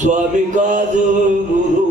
स्वामी काज गुरु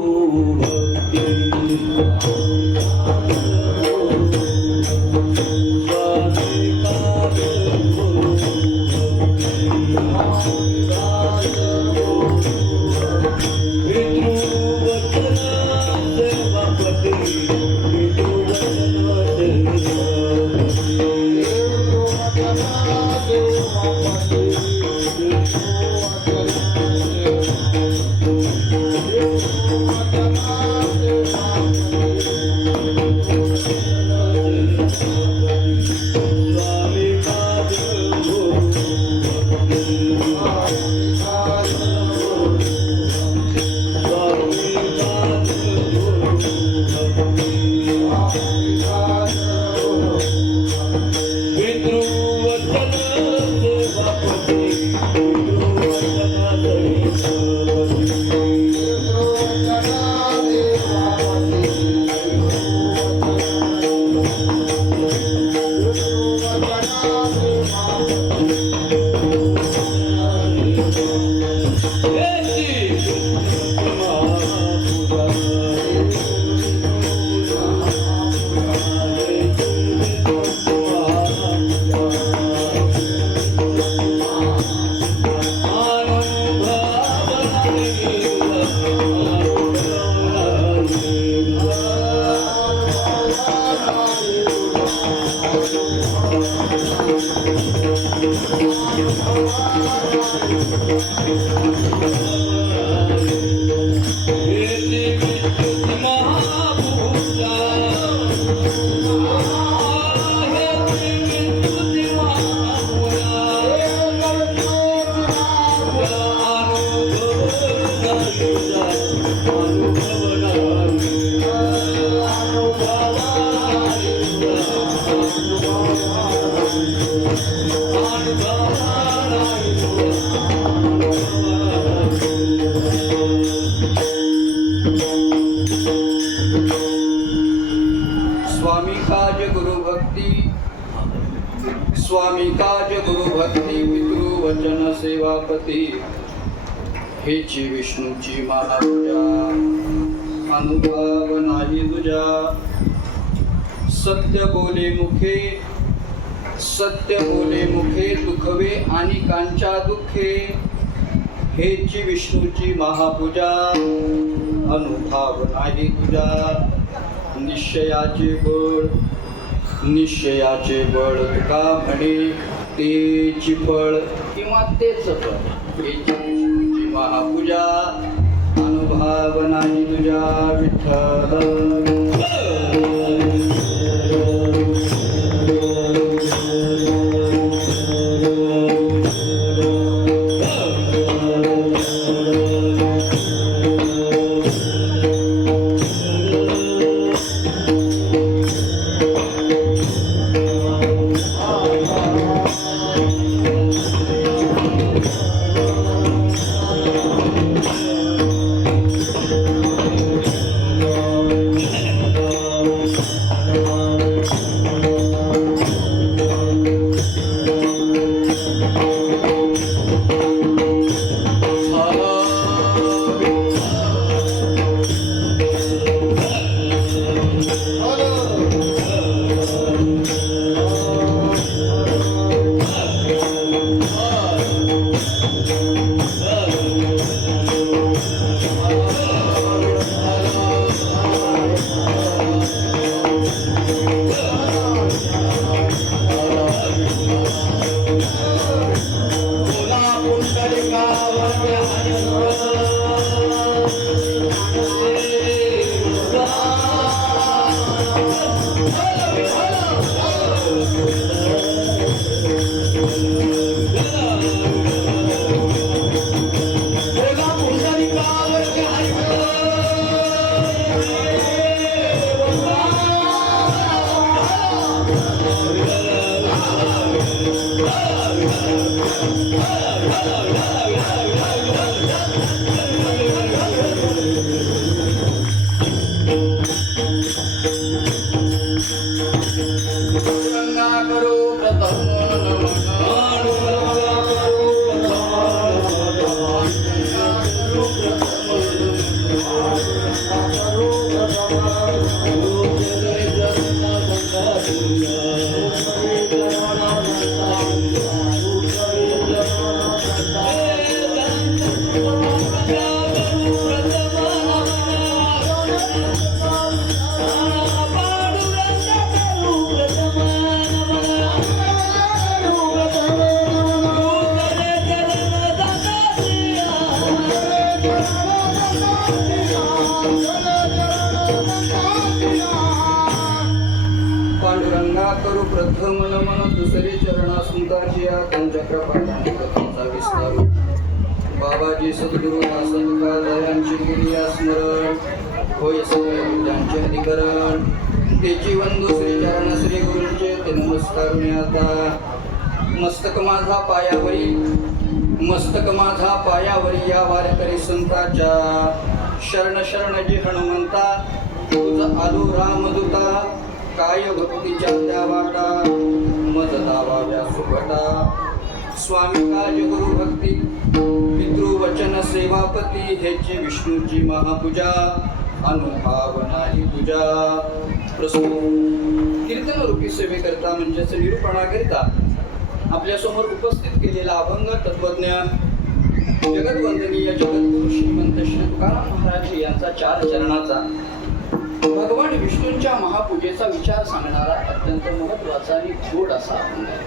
स्वामी काज गुरु भक्ती पितृ वचन सेवापती हेची विष्णूची महापूजा अनुभव नाही तुझा सत्य बोले मुखे दुखवे आणि कांच्या दुःखे हेची विष्णूची महापूजा अनुभव नाही तुझा निश्चयाचे बळ तुका म्हणे तेची फळ किंवा तेच फळ हेची विष्णूची महापूजा अनुभव नाही तुझ्या विठ्ठल करू प्रथम नमन दुसरे चरणा सुंदरजिया कंचक्रपाठाने कथेचा विस्तार बाबाजी सद्गुरु दासंकादयांची केली स्मरण होय सगळे विद्यांचे अधिकरण तेची वंदू श्री चरण श्री गुरूंचे ते नमस्कार मी आता मस्तक माझा पायावरी या वारकरी संताच्या शरण शरण जी हनुमंता तुझ आलो रामदूता काय भक्तीच्या त्या वाटा मज दावाव्या सुभटा स्वामी काज गुरु भक्ती पितृ वचन सेवापती हेची विष्णूची महापूजा अनुभाव नाही तुझा प्रस्तुत कीर्तन रूपी सेवेकरता म्हणजेच निरूपणाकरिता आपल्या समोर उपस्थित केलेला अभंग तत्वज्ञ जगतवंदनीय जगद्गुरु श्रीमंत श्री तुकाराम महाराज यांचा 4 चरणाचा भगवान विष्णूंच्या महापूजेचा विचार सांगणारा अत्यंत महत्त्वाचा आणि गोड असा अभंग आहे.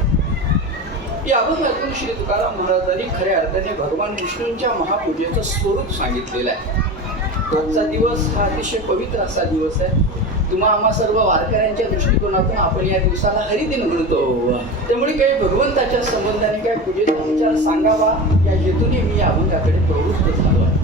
या अभंगातून श्री तुकाराम महाराजांनी खऱ्या अर्थाने भगवान विष्णूंच्या महापूजेचं स्वरूप सांगितलेलं आहे. आजचा दिवस हा अतिशय पवित्र असा दिवस आहे. तुम्हा आम्हा सर्व वारकऱ्यांच्या दृष्टिकोनातून आपण या दिवसाला हरिदिन म्हणतो. त्यामुळे काही भगवंताच्या संबंधाने काय पूजेचा विचार सांगावा या हेतूने मी या अभंगाकडे प्रवृत्त झालो आहे.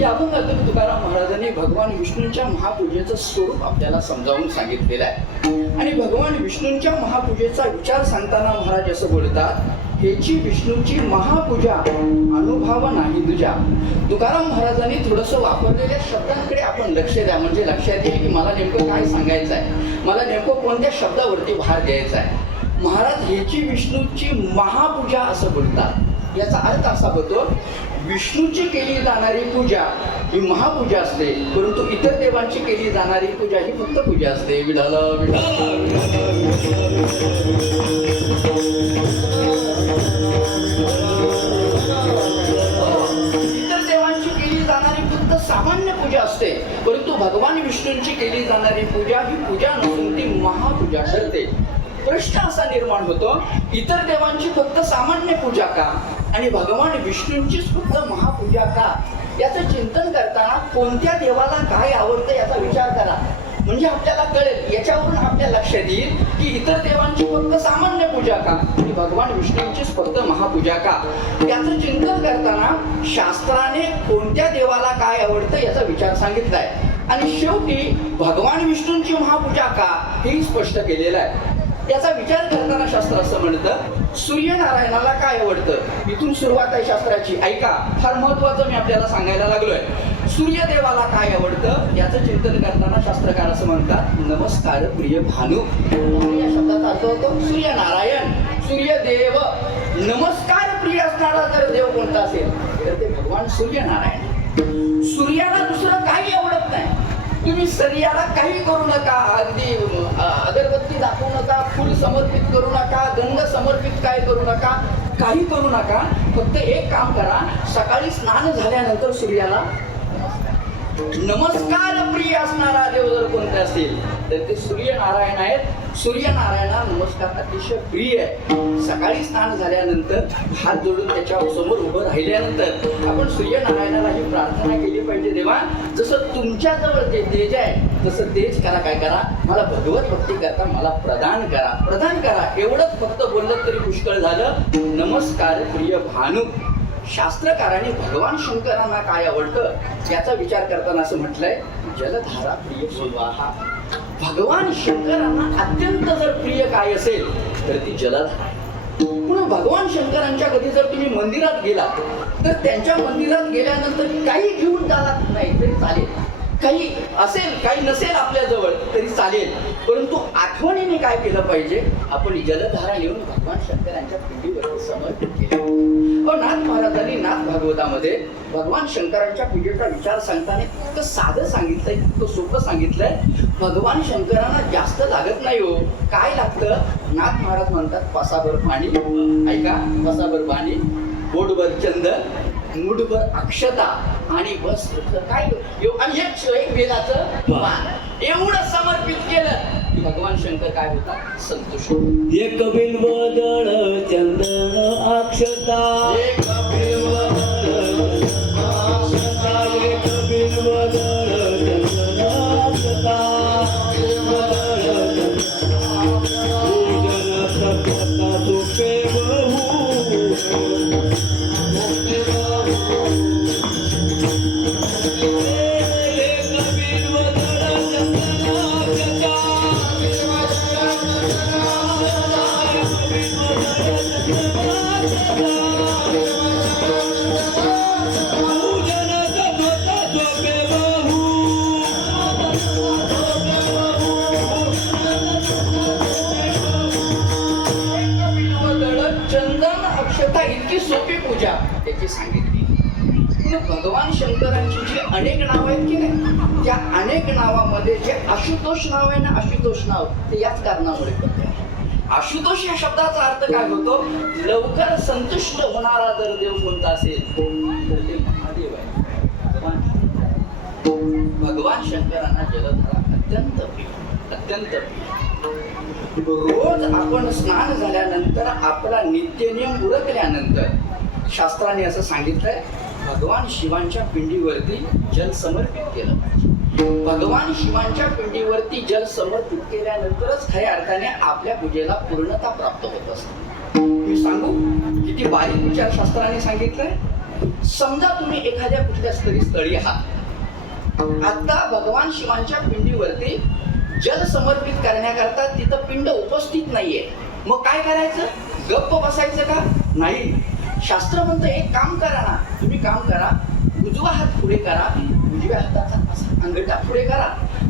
या अभंगातून तुकाराम महाराजांनी भगवान विष्णूंच्या महापूजेचं स्वरूप आपल्याला समजावून सांगितलेलं आहे. आणि भगवान विष्णूंच्या महापूजेचा विचार सांगताना महाराज असं बोलतात, हेची विष्णूची महापूजा अनुभव नाही तुझ्या. तुकाराम महाराजांनी थोडंसं वापरलेल्या शब्दांकडे आपण लक्ष द्या, म्हणजे लक्षात येईल की मला नेमकं काय सांगायचं आहे, मला नेमकं कोणत्या शब्दावरती भार द्यायचा आहे. महाराज हेची विष्णूची महापूजा असं बोलतात. याचा अर्थ असा होतो, विष्णूची केली जाणारी पूजा ही महापूजा असते, परंतु इतर देवांची केली जाणारी पूजा ही फक्त पूजा असते. विठाल इतर देवांची केली जाणारी फक्त सामान्य पूजा असते, परंतु भगवान विष्णूंची केली जाणारी पूजा ही पूजा नसून ती महापूजा ठरते. प्रश्न असा निर्माण होतो, इतर देवांची फक्त सामान्य पूजा का आणि भगवान विष्णूंचीच फक्त महापूजा का? याचं चिंतन करताना कोणत्या देवाला काय आवडतं याचा विचार करा, म्हणजे आपल्याला कळेल. याच्यावरून आपल्या लक्षात येईल की इतर देवांची फक्त सामान्य पूजा का आणि भगवान विष्णूंचीच फक्त महापूजा का. याचं चिंतन करताना शास्त्राने कोणत्या देवाला काय आवडतं याचा विचार सांगितलाय आणि शेवटी भगवान विष्णूंची महापूजा का हेही स्पष्ट केलेलं आहे. याचा विचार करताना शास्त्र असं म्हणतं, सूर्यनारायणाला काय आवडतं. इथून सुरुवात आहे शास्त्राची. ऐका, फार महत्वाचं मी आपल्याला सांगायला लागलोय. सूर्यदेवाला काय आवडतं याचं चिंतन करताना शास्त्रकार असं म्हणतात, नमस्कार प्रिय भानू. या शब्दाचा अर्थ होतो सूर्यनारायण, सूर्यदेव. नमस्कार प्रिय असणारा जर देव कोणता असेल तर ते भगवान सूर्यनारायण. सूर्याला दुसरं काही आवडत नाही. तुम्ही सूर्याला काही करू नका, अगदी अगरबत्ती दाखवू नका, फुल समर्पित करू नका, गंध समर्पित काय करू नका, काही करू नका. फक्त एक काम करा, सकाळी स्नान झाल्यानंतर सूर्याला नमस्कार प्रिय असणारा देव जर कोणता असेल तर ते सूर्यनारायण आहेत. सूर्यनारायणा नमस्कार अतिशय प्रिय आहे. सकाळी स्नान झाल्यानंतर हात जोडून त्याच्या समोर उभं राहिल्यानंतर आपण सूर्यनारायणाला ही प्रार्थना केली पाहिजे, देवा जसं तुमच्याजवळ जे तेज आहे तसं तेज करा, काय करा, मला भगवत भक्ती करता मला प्रदान करा, प्रदान करा. एवढंच फक्त बोललं तरी पुष्कळ झालं. नमस्कार प्रिय भानू. शास्त्रकारांनी भगवान शंकरांना काय आवडतं याचा विचार करताना असं म्हटलंय, जलधारा प्रिय सुवाहा. भगवान शंकरांना अत्यंत जर प्रिय काय असेल तर ती जलधारा. पुन्हा भगवान शंकरांच्या कधी जर तुम्ही मंदिरात गेलात तर त्यांच्या मंदिरात गेल्यानंतर काही घेऊन जाणार नाही तरी चालेल, काही असेल काही नसेल आपल्याजवळ तरी चालेल, परंतु आठवणीने काय केलं पाहिजे, आपण जलधारा घेऊन भगवान शंकरांच्या पिंडीवरती समर्पित केलं. नाथ महाराजांनी नाथ भागवतामध्ये भगवान शंकरांच्या पूजेचा विचार सांगताना इतकं साधं सांगितलंय, इतकं सोपं सांगितलंय. भगवान शंकरांना जास्त लागत नाही हो. काय लागतं, नाथ महाराज म्हणतात पासाभर पाणी. ऐका, पासाभर पाणी, बोटभर चंदन, मुठभर अक्षता आणि बस काय आणि एक बेलाचं पान. एवढं समर्पित केलं की भगवान शंकर काय होतात, संतुष्ट. एक बिल्वदळ चंदन अक्षता, एक बिल्वदळ अक्षता, एक बिल्वदळ चंदन अक्षता, पूजन सत्यता तुपे बहु. चंदन अक्षता इतकी सोपी पूजा त्याची सांगितली. भगवान शंकरांची जी अनेक नाव आहेत की नाही, त्या अनेक नावामध्ये जे आशुतोष नाव आहे ना, आशुतोष नाव ते याच कारणामुळे पडते. आशुतोष या शब्दाचा अर्थ काय होतो, लवकर संतुष्ट होणारा जर देव कोणता असेल तर ते महादेव आहे. भगवान शंकरांना जलधारा अत्यंत प्रिय, अत्यंत प्रिय. रोज आपण स्नान झाल्यानंतर आपला नित्यनियम उरकल्यानंतर शास्त्राने असं सांगितलंय, भगवान शिवांच्या पिंडीवरती जल समर्पित केलं पाहिजे. भगवान शिवांच्या पिंडीवरती जल समर्पित केल्यानंतरच खऱ्या अर्थाने आपल्या पूजेला पूर्णता प्राप्त होत असते. मी सांगू किती बारीक विचार शास्त्राने सांगितलंय. समजा तुम्ही एखाद्या कुठल्या स्थळी आहात. आता भगवान शिवांच्या पिंडीवरती जल समर्पित करण्याकरता तिथं पिंड उपस्थित नाहीये. मग काय करायचं? गप्प बसायचं का? नाही. शास्त्र म्हणतं एक काम करा ना. तुम्ही काम करा, उजवा हात पुढे करा, उजव्या हाताचा असा अंगठा पुढे करा.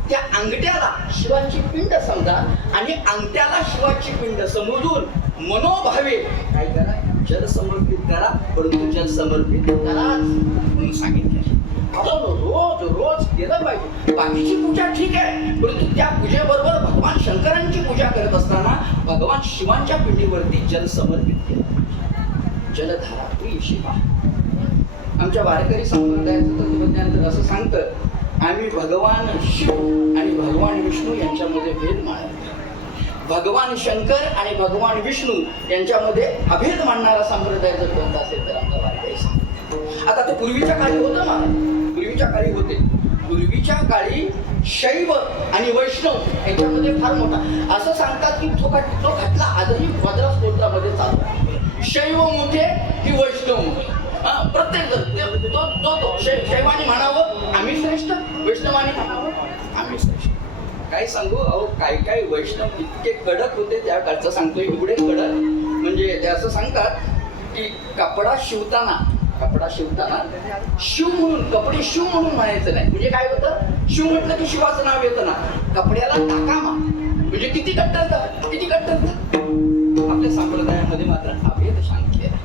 त्या अंगठ्याला शिवाची पिंड समजा आणि अंगठ्याला शिवाची पिंड समजून मनोभावे काय करा? जल समर्पित करा. परंतु जल समर्पित करा म्हणून सांगितलं. आपण रोज रोज केलं पाहिजे. बाकीची पूजा ठीक आहे, परंतु त्या पूजेबरोबर भगवान शंकरांची पूजा करत असताना भगवान शिवांच्या पिंडीवरती जल समर्पित केलं. जलधारा प्रिय शिवा. आमच्या वारकरी संप्रदायाचं तत्वज्ञान असं सांगतं, आम्ही भगवान शिव आणि भगवान विष्णू यांच्यामध्ये भेद मानत. भगवान शंकर आणि भगवान विष्णू यांच्यामध्ये अभेद मानणारा संप्रदाय जर कोणता असेल तर आमचा वारकरी सांगतो. आता ते पूर्वीच्या काळी होतं ना, पूर्वीच्या काळी होते. पूर्वीच्या काळी शैव आणि वैष्णव यांच्यामध्ये फार मोठा असं सांगतात की तो घटला आजही भद्रा स्तोत्रामध्ये चालतो. शैव मोठे की वैष्णव मोठे, प्रत्येक जण तो शैवानी म्हणावं आम्ही श्रेष्ठ, वैष्णवानी म्हणावं आम्ही श्रेष्ठ. काय सांगू अहो, काही वैष्णव इतके कडक होते त्या काळचं सांगतोय. एवढे कडक म्हणजे ते असं सांगतात की कपडा शिवताना शिव म्हणून, कपडे शिव म्हणून म्हणायचं नाही. म्हणजे काय होतं? शिव म्हटलं की शिवाचं नाव येतं ना. कपड्याला टाकामा म्हणजे किती कट्टरता. आपल्या संप्रदायामध्ये मात्र अभेद सांगितलेला.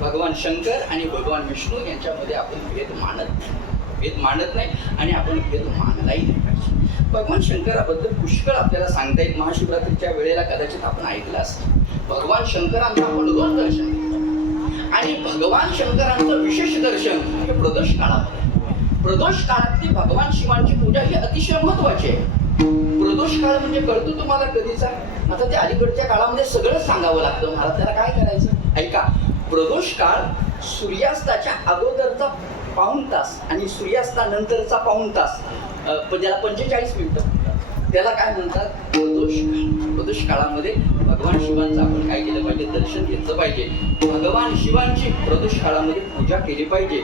भगवान शंकर आणि भगवान विष्णू यांच्यामध्ये आपण भेद मानत नाही आणि आपण भेद मानलाही नाही पाहिजे. भगवान शंकराबद्दल पुष्कळ आपल्याला सांगता येईल. महाशिवरात्रीच्या वेळेला कदाचित आपण ऐकलं असेल. भगवान शंकरांचं आपण रोज दर्शन घेतो आणि भगवान शंकरांचं विशेष दर्शन हे प्रदोष काळामध्ये. प्रदोष काळातली भगवान शिवांची पूजा ही अतिशय महत्वाची आहे. प्रदोष काळ म्हणजे कळतो तुम्हाला कधीचा? आता त्या अलीकडच्या काळामध्ये सगळं सांगावं लागतं मला. त्याला काय करायचं ऐका. प्रदोष काळ सूर्यास्ताच्या अगोदरचा पाऊण तास आणि सूर्यास्तानंतरचा पाऊण तास, ज्याला 45 मिनिटं त्याला काय म्हणतात? प्रदोष काळ. प्रदोष काळामध्ये भगवान शिवांचं आपण काय केलं पाहिजे? दर्शन घेतलं पाहिजे. भगवान शिवांची प्रदोष काळामध्ये पूजा केली पाहिजे.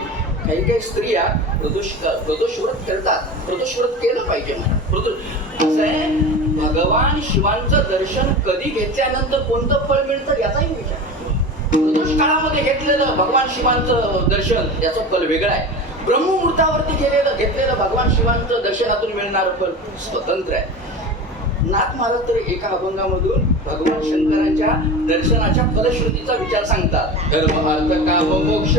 काही स्त्रिया प्रदोष व्रत करतात. प्रदोष व्रत केलं पाहिजे. असं आहे, भगवान शिवांचं दर्शन कधी घेतल्यानंतर कोणतं फळ मिळतं याचाही विचार. प्रदोष काळामध्ये घेतलेलं भगवान शिवांचं दर्शन याचं फल वेगळं आहे. ब्रह्ममुहूर्तावरती घेतलेलं भगवान शिवांचं दर्शनातून मिळणारं फल स्वतंत्र आहे. नाथ महाराज तर एका अभंगामधून भगवान शंकरांच्या दर्शनाच्या फलश्रुतीचा विचार सांगतात. धर्म अर्थ काम मोक्ष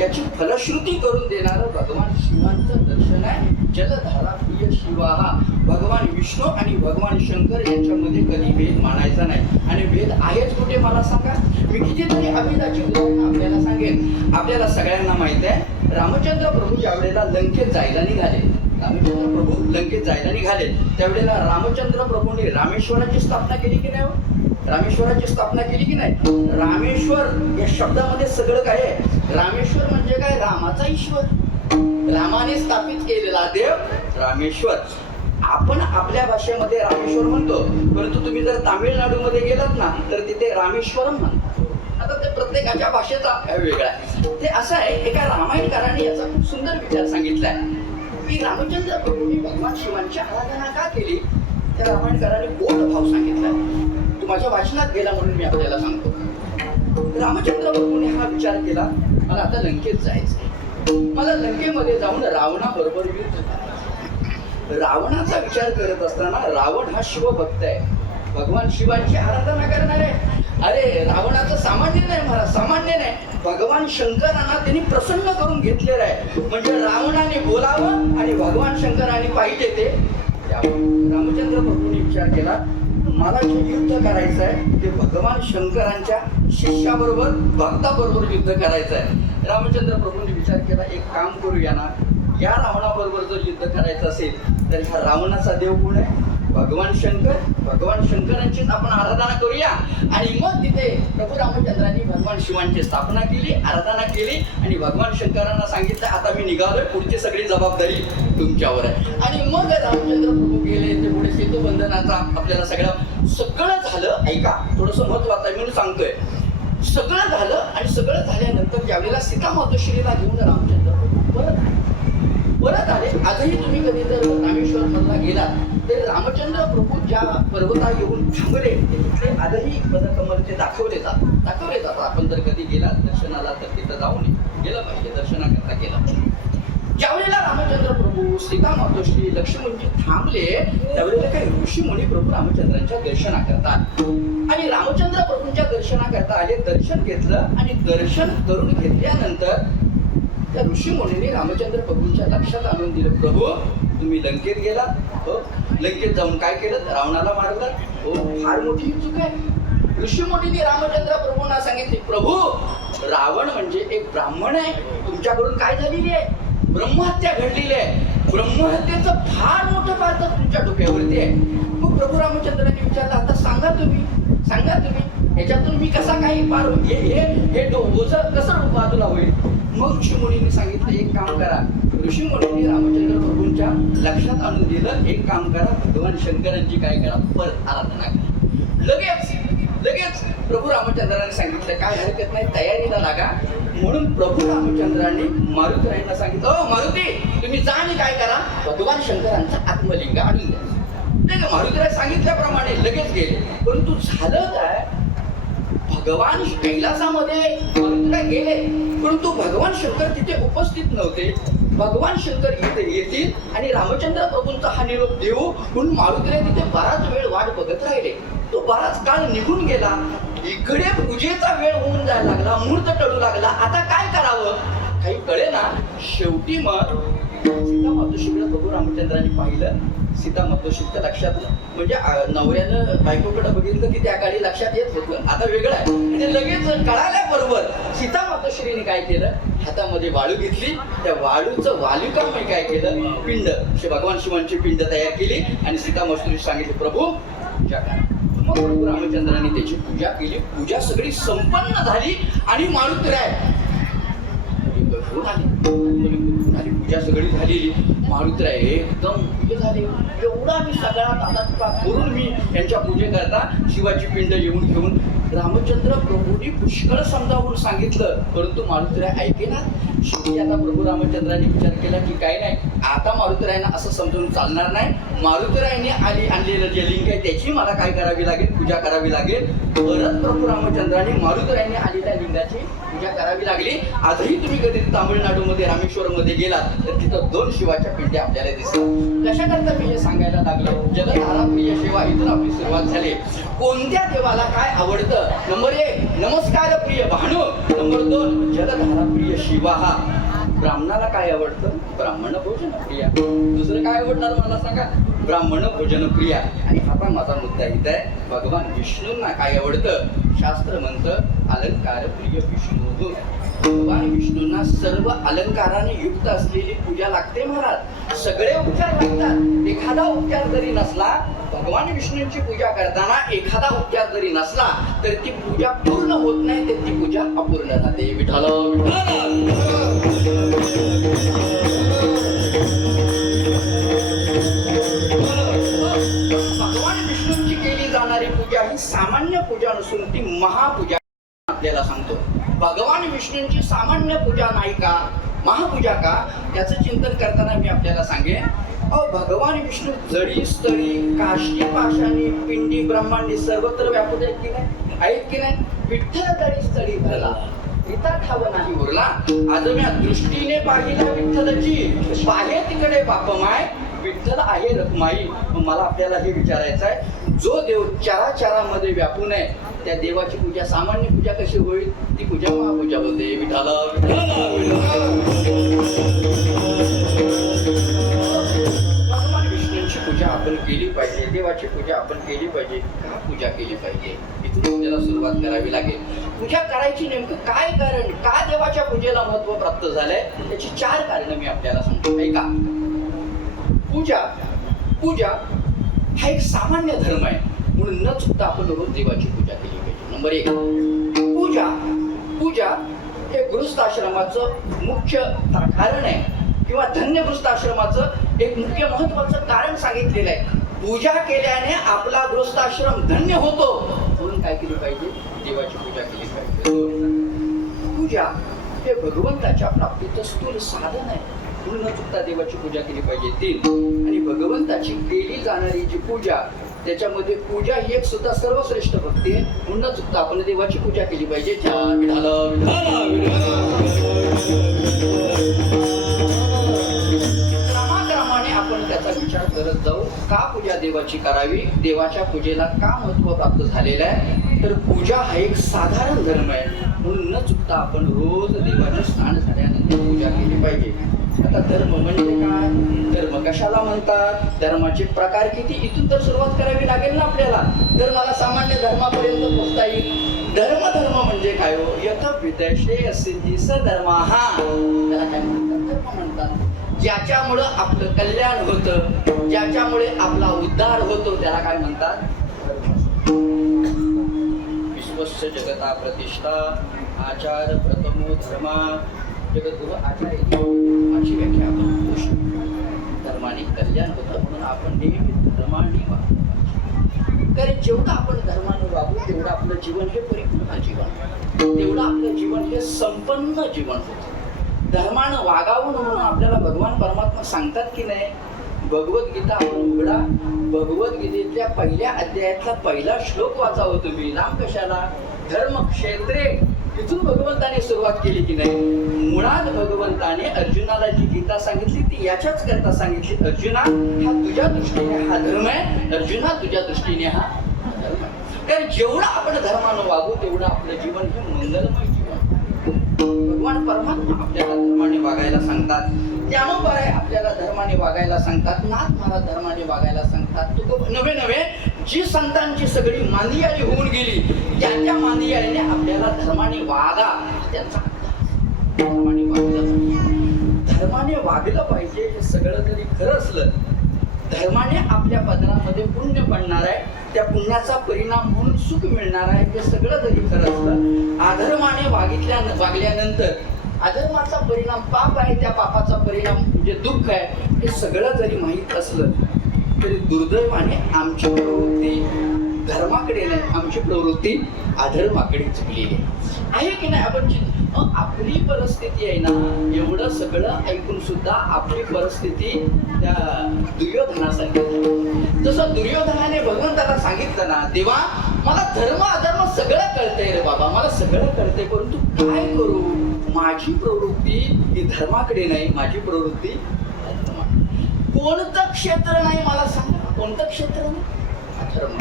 याची फलश्रुती करून देणारं भगवान शिवांचं दर्शन आहे. जलधारा प्रिय शिवा. हा भगवान विष्णू आणि भगवान शंकर यांच्यामध्ये कधी भेद मानायचा नाही. आणि भेद आहेच कुठे मला सांगा. मी कितीतरी अभेदाची उदाहरणं आपल्याला सांगेन. आपल्याला सगळ्यांना माहित आहे, रामचंद्र प्रभू ज्या वेळेला लंकेत जायला निघाले रामचंद्र प्रभू लंकेत जायला निघाले त्यावेळेला रामचंद्र प्रभूंनी रामेश्वराची स्थापना केली की नाही हो? रामेश्वराची स्थापना केली की नाही? रामेश्वर या शब्दामध्ये सगळं काय आहे? रामेश्वर म्हणजे काय? रामाचा ईश्वर, रामाने स्थापित केलेला देव रामेश्वर. आपण आपल्या भाषेमध्ये रामेश्वर म्हणतो, परंतु तुम्ही जर तामिळनाडूमध्ये गेलात ना तर तिथे रामेश्वरम म्हणतात. आता ते प्रत्येकाच्या भाषेचा वेगळा आहे. ते असं आहे, एका रामायणकाराने याचा खूप सुंदर विचार सांगितलाय की रामचंद्र प्रभूंनी भगवान शिवांची आराधना का केली. त्या रामायणकाराने गोड भाव सांगितलाय. तू माझ्या वाचनात गेला म्हणून मी आपल्याला सांगतो. रामचंद्र प्रभूने हा विचार केला, मला आता लंकेत जायचंय, मला लंकेमध्ये जाऊन रावणाबरोबर युद्ध करायचं. रावणाचा विचार करत असताना रावण हा शिवभक्त आहे, भगवान शिवांची आराधना करणार आहे. अरे रावणाचं सामान्य नाही, मला सामान्य नाही, भगवान शंकरांना त्यांनी प्रसन्न करून घेतलेलं आहे. म्हणजे रावणाने बोलावं आणि भगवान शंकरांनी पाहिजे ते. रामचंद्र प्रभूंनी विचार केला, मला जे युद्ध करायचं आहे ते भगवान शंकरांच्या शिष्याबरोबर, भक्ताबरोबर युद्ध करायचं आहे. रामचंद्र प्रभूंनी विचार केला, एक काम करूया ना, या रावणाबरोबर जर युद्ध करायचं असेल तर ह्या रावणाचा देव कोण आहे? भगवान शंकर. भगवान शंकरांचीच आपण आराधना करूया. आणि मग तिथे प्रभू रामचंद्रांनी भगवान शिवांची स्थापना केली, आराधना केली आणि भगवान शंकरांना सांगितलं, आता मी निघालोय, पुढची सगळी जबाबदारी तुमच्यावर आहे. आणि मग रामचंद्र प्रभू गेले. ते पुढे सेतुबंधनाचा आपल्याला सगळं झालं. ऐका, थोडंसं महत्वाचं आहे म्हणून सांगतोय. सगळं झालं आणि सगळं झाल्यानंतर ज्यावेळेला सीता मातोश्रीला घेऊन रामचंद्र प्रभू परत आले. आजही तुम्ही कधी जर रामेश्वर मधला गेला तर रामचंद्र प्रभू ज्या पर्वतावर येऊन थांबले तिथले आजही पदकमल ते दाखवले जातात. आपण जर कधी गेला दर्शनाला तर तिथं जाऊन गेलं पाहिजे, दर्शनाकरता गेला. ज्यावेळेला रामचंद्र प्रभू, सीता मातोश्री, लक्ष्मणजी थांबले त्यावेळेला काही ऋषी मुनी प्रभू रामचंद्रांच्या दर्शनाकरता आणि रामचंद्र प्रभूंच्या दर्शनाकरता आले. दर्शन घेतलं आणि दर्शन करून घेतल्यानंतर त्या ऋषी मुनींनी रामचंद्र प्रभूंच्या लक्षात आणून दिलं, प्रभू तुम्ही लंकेत गेला, हो, लंकेत जाऊन काय केलं? रावणाला मारलं. हो, फार मोठी चूक आहे. ऋषी मुनींनी रामचंद्र प्रभूंना सांगितले, प्रभू रावण म्हणजे एक ब्राह्मण आहे, तुमच्याकडून काय झालेली आहे? ब्रह्महत्या घडलेली आहे. ब्रह्महत्येचं फार मोठं पात्र तुमच्या डोक्यावरती आहे. मग प्रभू रामचंद्रांनी विचारलं, आता सांगा तुम्ही ह्याच्यातून मी कसा काही पार हे ओझं कसं बाजूला होईल? मग ऋषीमुनींनी सांगितलं, एक काम करा. ऋषीमुनींनी रामचंद्र प्रभूंच्या लक्षात आणून दिलं, एक काम करा, भगवान शंकरांची काय करा, परत आराधना करा. लगेच प्रभू रामचंद्रांनी सांगितलं, काय हरकत नाही, तयारीला लागा. म्हणून प्रभू रामचंद्रांनी मारुतीरायांना सांगितलं, ओ मारुती, तुम्ही जा आणि काय करा, भगवान शंकरांचा आत्मलिंग आणून द्या. मारुतीराय सांगितल्याप्रमाणे लगेच गेले. परंतु झालं काय, भगवान कैलासामध्ये मारुतीराय गेले, परंतु भगवान शंकर तिथे उपस्थित नव्हते. भगवान शंकर इथे येतील आणि रामचंद्र प्रभूंचा हा निरोप देऊ म्हणून मारुतीराय तिथे बराच वेळ वाट बघत राहिले. तो बराच काळ निघून गेला. इकडे पूजेचा वेळ होऊन जायला लागला, मुहूर्त टळू लागला. आता काय करावं काही कळेना. शेवटी मग सीता मातोश्रीला प्रभू रामचंद्रांनी पाहिलं. सीता मातोश्रीच्या लक्षात, म्हणजे नवऱ्यानं बायकोकडे बघितलं की त्या काळी लक्षात येत होतं, आता वेगळं आहे. म्हणजे लगेच कळाल्याबरोबर सीता मातोश्रीने काय केलं, हातामध्ये वाळू घेतली. त्या वाळूचं वालुकामय काय केलं, पिंड, भगवान शिवांची पिंड तयार केली आणि सीता मातोश्री सांगितलं, प्रभू पूजा करा. मग प्रभू रामचंद्रांनी त्याची पूजा केली. पूजा सगळी संपन्न झाली आणि मारुतीराय पूजा सगळी झालेली. मारुतीराय एकदम झाले. एवढा मी सगळा ताटातुटा करून मी यांच्या पूजेकरता शिवाची पिंड येऊन घेऊन रामचंद्र प्रभूंनी पुष्कळ समजावून सांगितलं, परंतु मारुतीराय ऐकेना. शेवटी आता प्रभू रामचंद्रांनी विचार केला की काय नाही, आता मारुतीरायांना असं समजून चालणार नाही. मारुतीरायांनी आणलेलं जे लिंग आहे त्याची मला काय करावी लागेल, पूजा करावी लागेल. परत प्रभू रामचंद्रांनी मारुतीरायांनी आलेल्या लिंगाची पूजा करावी लागली. आजही तुम्ही कधी तामिळनाडूमध्ये रामेश्वरमध्ये गेलात तर तिथं 2 शिवाच्या पिंड्या आपल्याला दिसतात. कशा करता मी हे सांगायला लागलो, जगद्धारा प्रिय सेवा इथून आपली सुरुवात झाली. कोणत्या देवाला काय आवडतं? नंबर 1 नमस्कार प्रिय भानू. नंबर 2 जगद्धारा प्रिय शिवा. ब्राह्मणाला काय आवडतं? ब्राह्मण भोजन प्रिय. दुसरं काय आवडणार मला सांगा? ब्राह्मण भोजन प्रिया. आणि आता माझा मुद्दा इथं आहे, भगवान विष्णूंना काय आवडतं? शास्त्र म्हणतं अलंकार प्रिय विष्णू. भगवान विष्णूंना सर्व अलंकाराने युक्त असलेली पूजा लागते महाराज. सगळे उपचार लागतात. एखादा उपचार जरी नसला, भगवान विष्णूंची पूजा करताना एखादा उपचार जरी नसला तर ती पूजा पूर्ण होत नाही, तर ती पूजा अपूर्ण राहते. विठ्ठल भगवान विष्णूंची केली जाणारी पूजा ही सामान्य पूजा नसून ती महापूजा आपल्याला सांगतो. भगवान विष्णूंची सामान्य पूजा नाही का, महापूजा का, याचं चिंतन करताना मी आपल्याला सांगेन. भगवान विष्णू जडी स्थळी काष्टी पाषाणी पिंडी ब्रह्मांडी सर्वत्र व्यापूत आहेत की नाही? आहेत की नाही? विठ्ठल जडी स्थळी भरला पिता ठाव नाही उरला. आज मी दृष्टीने पाहिला विठ्ठलची, पाहे तिकडे बापमाय विठ्ठल आहे रखमाई. मला आपल्याला हे विचारायचं आहे, जो देव चराचरामध्ये व्यापून आहे त्या देवाची पूजा सामान्य पूजा कशी होईल? ती पूजा महापूजा होते. विठ्ठल भगवान विष्णूंची पूजा आपण केली पाहिजे, देवाची पूजा आपण केली पाहिजे. का पूजा केली पाहिजे? इथून आपल्याला सुरुवात करावी लागेल. पूजा करायची नेमकं काय कारण? का देवाच्या पूजेला महत्व प्राप्त झालंय? त्याची 4 कारणं मी आपल्याला सांगतो. ऐका. पूजा हा एक सामान्य धर्म आहे, म्हणून न चुकता आपण रोज देवाची पूजा केली पाहिजे. नंबर 1, पूजा हे गृहस्थाश्रमाचं मुख्य कारण आहे, किंवा धन्य गृहस्थाश्रमाचं एक मुख्य महत्वाचं कारण सांगितलेलं आहे. पूजा केल्याने आपला गृहस्थाश्रम धन्य होतो, म्हणून काय केली पाहिजे? देवाची पूजा केली पाहिजे. पूजा हे भगवंताच्या प्राप्तीचं स्थूल साधन आहे, म्हणून न चुकता देवाची पूजा केली पाहिजे. 3, आणि भगवंताची केली जाणारी जी पूजा, त्याच्यामध्ये पूजा ही एक सुद्धा सर्वश्रेष्ठ भक्ती आहे, म्हणून न चुकता आपण देवाची पूजा केली पाहिजे. क्रमाक्रमाने आपण त्याचा विचार करत जाऊ. का पूजा देवाची करावी? देवाच्या पूजेला का महत्व प्राप्त झालेलं आहे? तर पूजा हा एक साधारण धर्म आहे, म्हणून न चुकता आपण रोज देवाचे स्नान झाल्यानंतर पूजा केली पाहिजे. आता धर्म म्हणजे काय? धर्म कशाला म्हणतात? धर्माचे प्रकार किती? इथून तर सुरुवात करावी लागेल ना आपल्याला. धर्माला सामान्य धर्मापर्यंत पोहोचता येईल. धर्म म्हणजे काय हो? यथ विदयशे सिद्धीस धर्म. हा त्याला काय म्हणतात? धर्म म्हणतात. ज्याच्यामुळं आपलं कल्याण होतं, ज्याच्यामुळे आपला उद्धार होतो, त्याला काय म्हणतात? विश्वस्य जगता प्रतिष्ठा आचार प्रथमो धर्मा जगद्गुरु आचार्य अशी व्याख्या आपण करू शकतो. धर्माने कल्याण होतं, म्हणून आपण नेहमी धर्माने वागू. कारण जेवढं आपण धर्माने वागू तेवढं आपलं जीवन हे परिपूर्ण जीवन, तेवढं आपलं जीवन हे संपन्न जीवन होतं. धर्मानं वागावं म्हणून आपल्याला भगवान परमात्मा सांगतात की नाही? भगवद्गीता आपण उघडा, भगवद्गीतेतल्या पहिल्या अध्यायातला पहिला श्लोक वाचावं तुम्ही. लांब कशाला? धर्मक्षेत्रे, इथून भगवंताने सुरुवात केली की नाही? मुळात भगवंताने अर्जुनाला जी गीता सांगितली ती याच्याच करता सांगितली. अर्जुना, हा तुझ्या दृष्टीने हा धर्म आहे. अर्जुना, तुझ्या दृष्टीने हा धर्म आहे. कारण जेवढं आपण धर्मानं वागू तेवढं आपलं जीवन हे मंगलमय जीवन. भगवान परमात्मा आपल्याला धर्माने वागायला सांगतात. ज्ञानोबाई आपल्याला धर्माने वागायला सांगतात. नाथ महाराज धर्माने वागायला सांगतात. नवे जी संतांची सगळी मांदियाळी होऊन गेली, त्यांच्या मांदियाळीने आपल्याला धर्माने वागा, त्यांचा धर्माने वागलं. धर्माने वागलं पाहिजे हे सगळं जरी खरं असलं, धर्माने आपल्या पदरामध्ये पुण्य पडणार आहे, त्या पुण्याचा परिणाम म्हणून सुख मिळणार आहे, हे सगळं जरी खरं असलं, अधर्माने वागल्यानंतर अधर्माचा परिणाम पाप आहे, त्या पापाचा परिणाम म्हणजे दुःख आहे, हे सगळं जरी माहीत असलं तरी दुर्दैवाने आमची प्रवृत्ती धर्माकडे नाही, आमची प्रवृत्ती अधर्माकडे झुकलेली आहे की नाही? आपण आपली परिस्थिती आहे ना, एवढं सगळं ऐकून सुद्धा आपली परिस्थिती त्या दुर्योधनासारखी. जसं दुर्योधनाने भगवंताला सांगितलं ना, देवा मला धर्म अधर्म सगळं कळतंय रे बाबा, मला सगळं कळतंय, परंतु काय करू? माझी प्रवृत्ती ही धर्माकडे नाही, माझी प्रवृत्ती कोणतं क्षेत्र नाही मला सांगा, कोणतं क्षेत्र नाही? अधर्म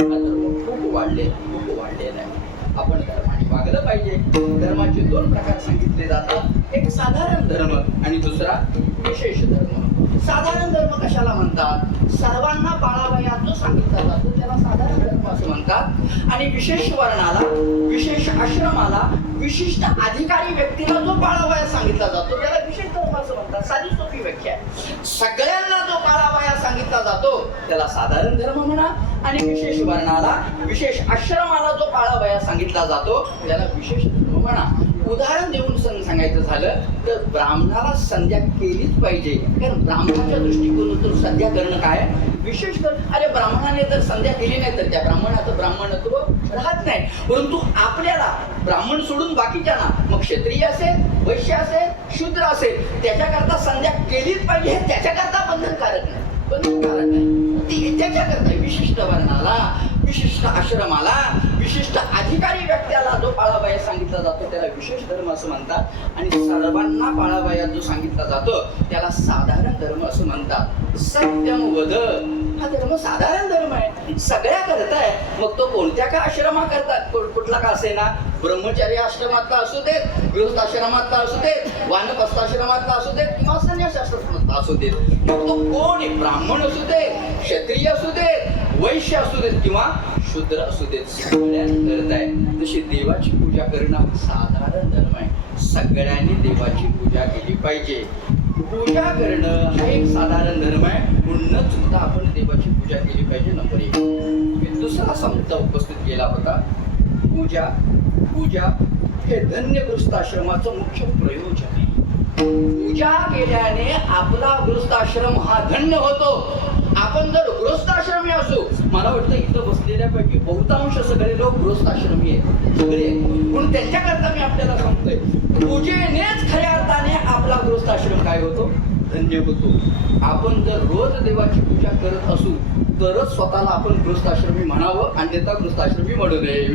खूप वाढले नाही. आपण धर्माने वागलं पाहिजे. धर्माचे 2 प्रकार सांगितले जातात, एक साधारण धर्म आणि दुसरा विशेष धर्म. साधारण धर्म कशाला म्हणतात? सर्वांना पाळावया जो सांगितला जातो त्याला साधारण धर्म असं म्हणतात. आणि विशेष वर्णाला, विशेष आश्रमाला, विशिष्ट अधिकारी व्यक्तीला जो पाळावया सांगितला जातो त्याला विशेष धर्म असं म्हणतात. साधी सोपी व्याख्या आहे. सगळ्यांना जो पाळावया सांगितला जातो त्याला साधारण धर्म म्हणा, आणि विशेष वर्णाला, विशेष आश्रमाला जो पाळावया सांगितला जातो त्याला विशेष धर्म म्हणा. उदाहरण देऊन सांगायचं झालं तर ब्राह्मणाला संध्या केलीच पाहिजे, कारण ब्राह्मणाच्या दृष्टिकोनातून संध्या करणं काय विशेष. अरे ब्राह्मणाने जर संध्या केली नाही तर त्या ब्राह्मणाचं ब्राह्मणत्व राहत नाही. परंतु आपल्याला ब्राह्मण सोडून बाकीच्यांना, मग क्षत्रिय असेल, वैश्य असेल, शूद्र असेल, त्याच्याकरता संध्या केलीच पाहिजे हे त्याच्याकरता बंधनकारक नाही. बंधनकारक नाही ती त्याच्याकरता विशिष्ट वर्णाला, विशिष्ट आश्रमाला, विशिष्ट अधिकारी व्यक्तीला जो पाळावया सांगितला जातो त्याला विशेष धर्म असं म्हणतात. आणि सर्वांना पाळावया जो सांगितला जातो त्याला साधारण धर्म असं म्हणतात. सत्यम वद हा धर्म साधारण धर्म आहे, सगळ्या करता आहे. मग तो कोणत्या का आश्रमा करतात, कुठला का असे ना, ब्रह्मचारी आश्रमातला असू देत, गृहस्थ आश्रमातला असू देत, वानप्रस्थ आश्रमातला असू देत, किंवा संन्यास आश्रमातला असू देत. मग तो कोण, ब्राह्मण असू देत, क्षत्रिय असू देत, वैश्य असू देत किंवा शूद्र असू देत, सगळ्यांनी करत आहे. तशी देवाची पूजा करणं हा साधारण धर्म आहे. सगळ्यांनी देवाची पूजा केली पाहिजे. पूजा करणं हा एक साधारण धर्म आहे. न चुकता आपण देवाची पूजा केली पाहिजे. नंबर 1. मी दुसरा मुद्दा उपस्थित केला होता, पूजा. पूजा हे धन्य गृहस्थाश्रमाचं मुख्य प्रयोजन आहे. पूजा केल्याने आपला गृहस्थाश्रम हा धन्य होतो. आपण जर गृहस्थाश्रमी असू, मला वाटतं इथं बसलेल्यापैकी बहुतांश सगळे लोक गृहस्थाश्रमी आहेत, सगळे. म्हणून त्यांच्याकरता मी आपल्याला सांगतोय, पूजेनेच खऱ्या अर्थाने आपला गृहस्थाश्रम काय होतो, धन्य होतो. आपण जर रोज देवाची पूजा करत असू तरच स्वतःला आपण गृहस्थाश्रमी म्हणावं, अन्यथा गृहस्थाश्रमी म्हणू नये.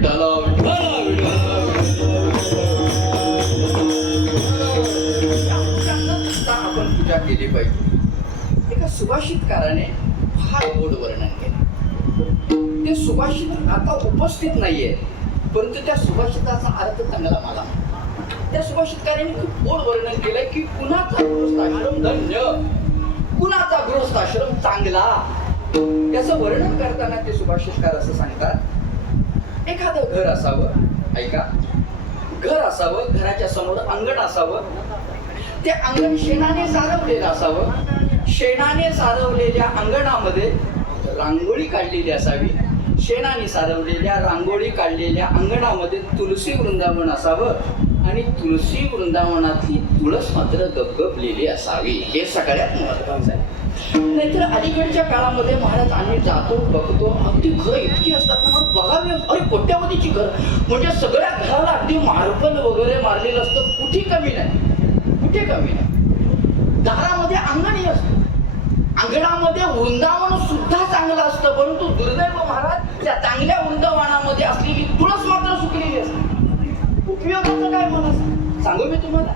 आपण पूजा केली पाहिजे. एका सुभाषितकाराने फार गोड वर्णन केलं. ते सुभाषित आता उपस्थित नाहीये, परंतु त्या सुभाषिताचा अर्थ चांगला मला. त्या सुभाषितकाराने खूप गोड वर्णन केलंय की कुणाचा गृहस्थाश्रम धन्य, कुणाचा गृहस्थाश्रम चांगला. त्याचं वर्णन करताना ते सुभाषितकार असं सांगतात, एखादं घर असावं, ऐका, घर असावं, घराच्या समोर अंगण असावं, ते अंगण शेणाने सारवलेलं असावं, शेणाने सारवलेल्या अंगणामध्ये रांगोळी काढलेली असावी, शेणाने सारवलेल्या रांगोळी काढलेल्या अंगणामध्ये तुळशी वृंदावन असावं, आणि तुळशी वृंदावनातली तुळस मात्र गपगपलेली असावी. हे सगळ्यात महत्वाचं आहे. नाहीतर अलीकडच्या काळामध्ये महाराज आम्ही जातो, बघतो, अगदी घरं इतकी असतात ना, बघावी, अरे कोट्यावधीची घर, म्हणजे सगळ्या घराला अगदी मार्बल वगैरे मारलेलं असतं, कुठे कमी नाही, कुठे कमी नाही. दारामध्ये अंगणही असतं, अंगणामध्ये वृंदावन सुद्धा चांगलं असतं, परंतु दुर्दैव महाराज त्या चांगल्या वृंदावनामध्ये असलेली तुळस मात्र सुकलेली असते. उपयोगाचं काय मला सांगू मी तुम्हाला.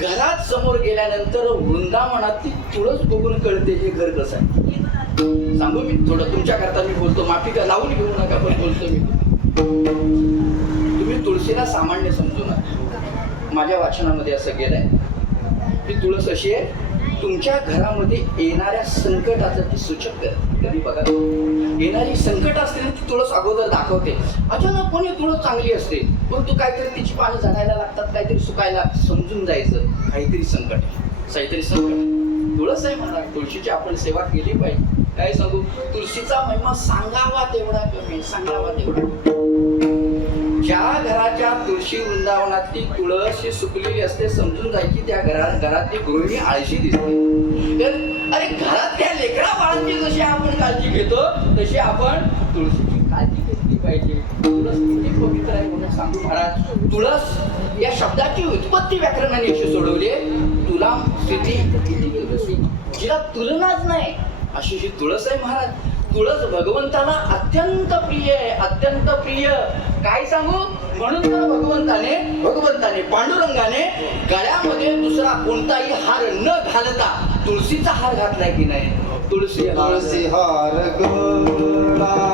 घरात समोर गेल्यानंतर वृंदावनातली तुळस बघून कळते हे घर कसं आहे. सांगू मी थोडं तुमच्याकरता मी बोलतो, माफी का लावून घेऊ नका, पण बोलतो मी. तुम्ही तुळशीला सामान्य समजू नका. माझ्या वाचनामध्ये असं गेलंय की तुळस अशी आहे, तुमच्या घरामध्ये येणाऱ्या संकटाचं ती सूचक करते. कधी बघा, येणारी संकट असते ती तुळस अगोदर दाखवते. अचानकपणे तुळस चांगली असते, परंतु काहीतरी तिची पानं झाडायला लागतात, काहीतरी सुकायला, समजून जायचं काहीतरी संकट, काहीतरी संकट. तुळस आहे म्हणा, तुळशीची आपण सेवा केली पाहिजे. काय सांगू, तुळशीचा महिमा सांगावा तेवढा कमी, सांगावा तेवढा. ज्या घराच्या तुळशी वृंदावनातली तुळस ही सुकलेली असते, समजून जायची त्या घरातली गृहिणी आळशी दिसते. तर अरे घरातल्या लेकरा बाळांची जशी आपण काळजी घेतो तशी आपण तुळशीची काळजी घेतली पाहिजे. तुळस किती पवित्र आहे म्हणून सांगू महाराज. तुळस या शब्दाची उत्पत्ती व्याकरणाने अशी सोडवली आहे, तुला स्थिती तुलसी, जिला तुलनाच नाही अशी ही तुळस आहे महाराज. तुळस भगवंताला अत्यंत प्रिय आहे, अत्यंत प्रिय. काय सांगू, म्हणून तर भगवंताने पांडुरंगाने गळ्यामध्ये दुसरा कोणताही हार न घालता तुळशीचा हार घातलाय की नाही. तुळशी हार गळा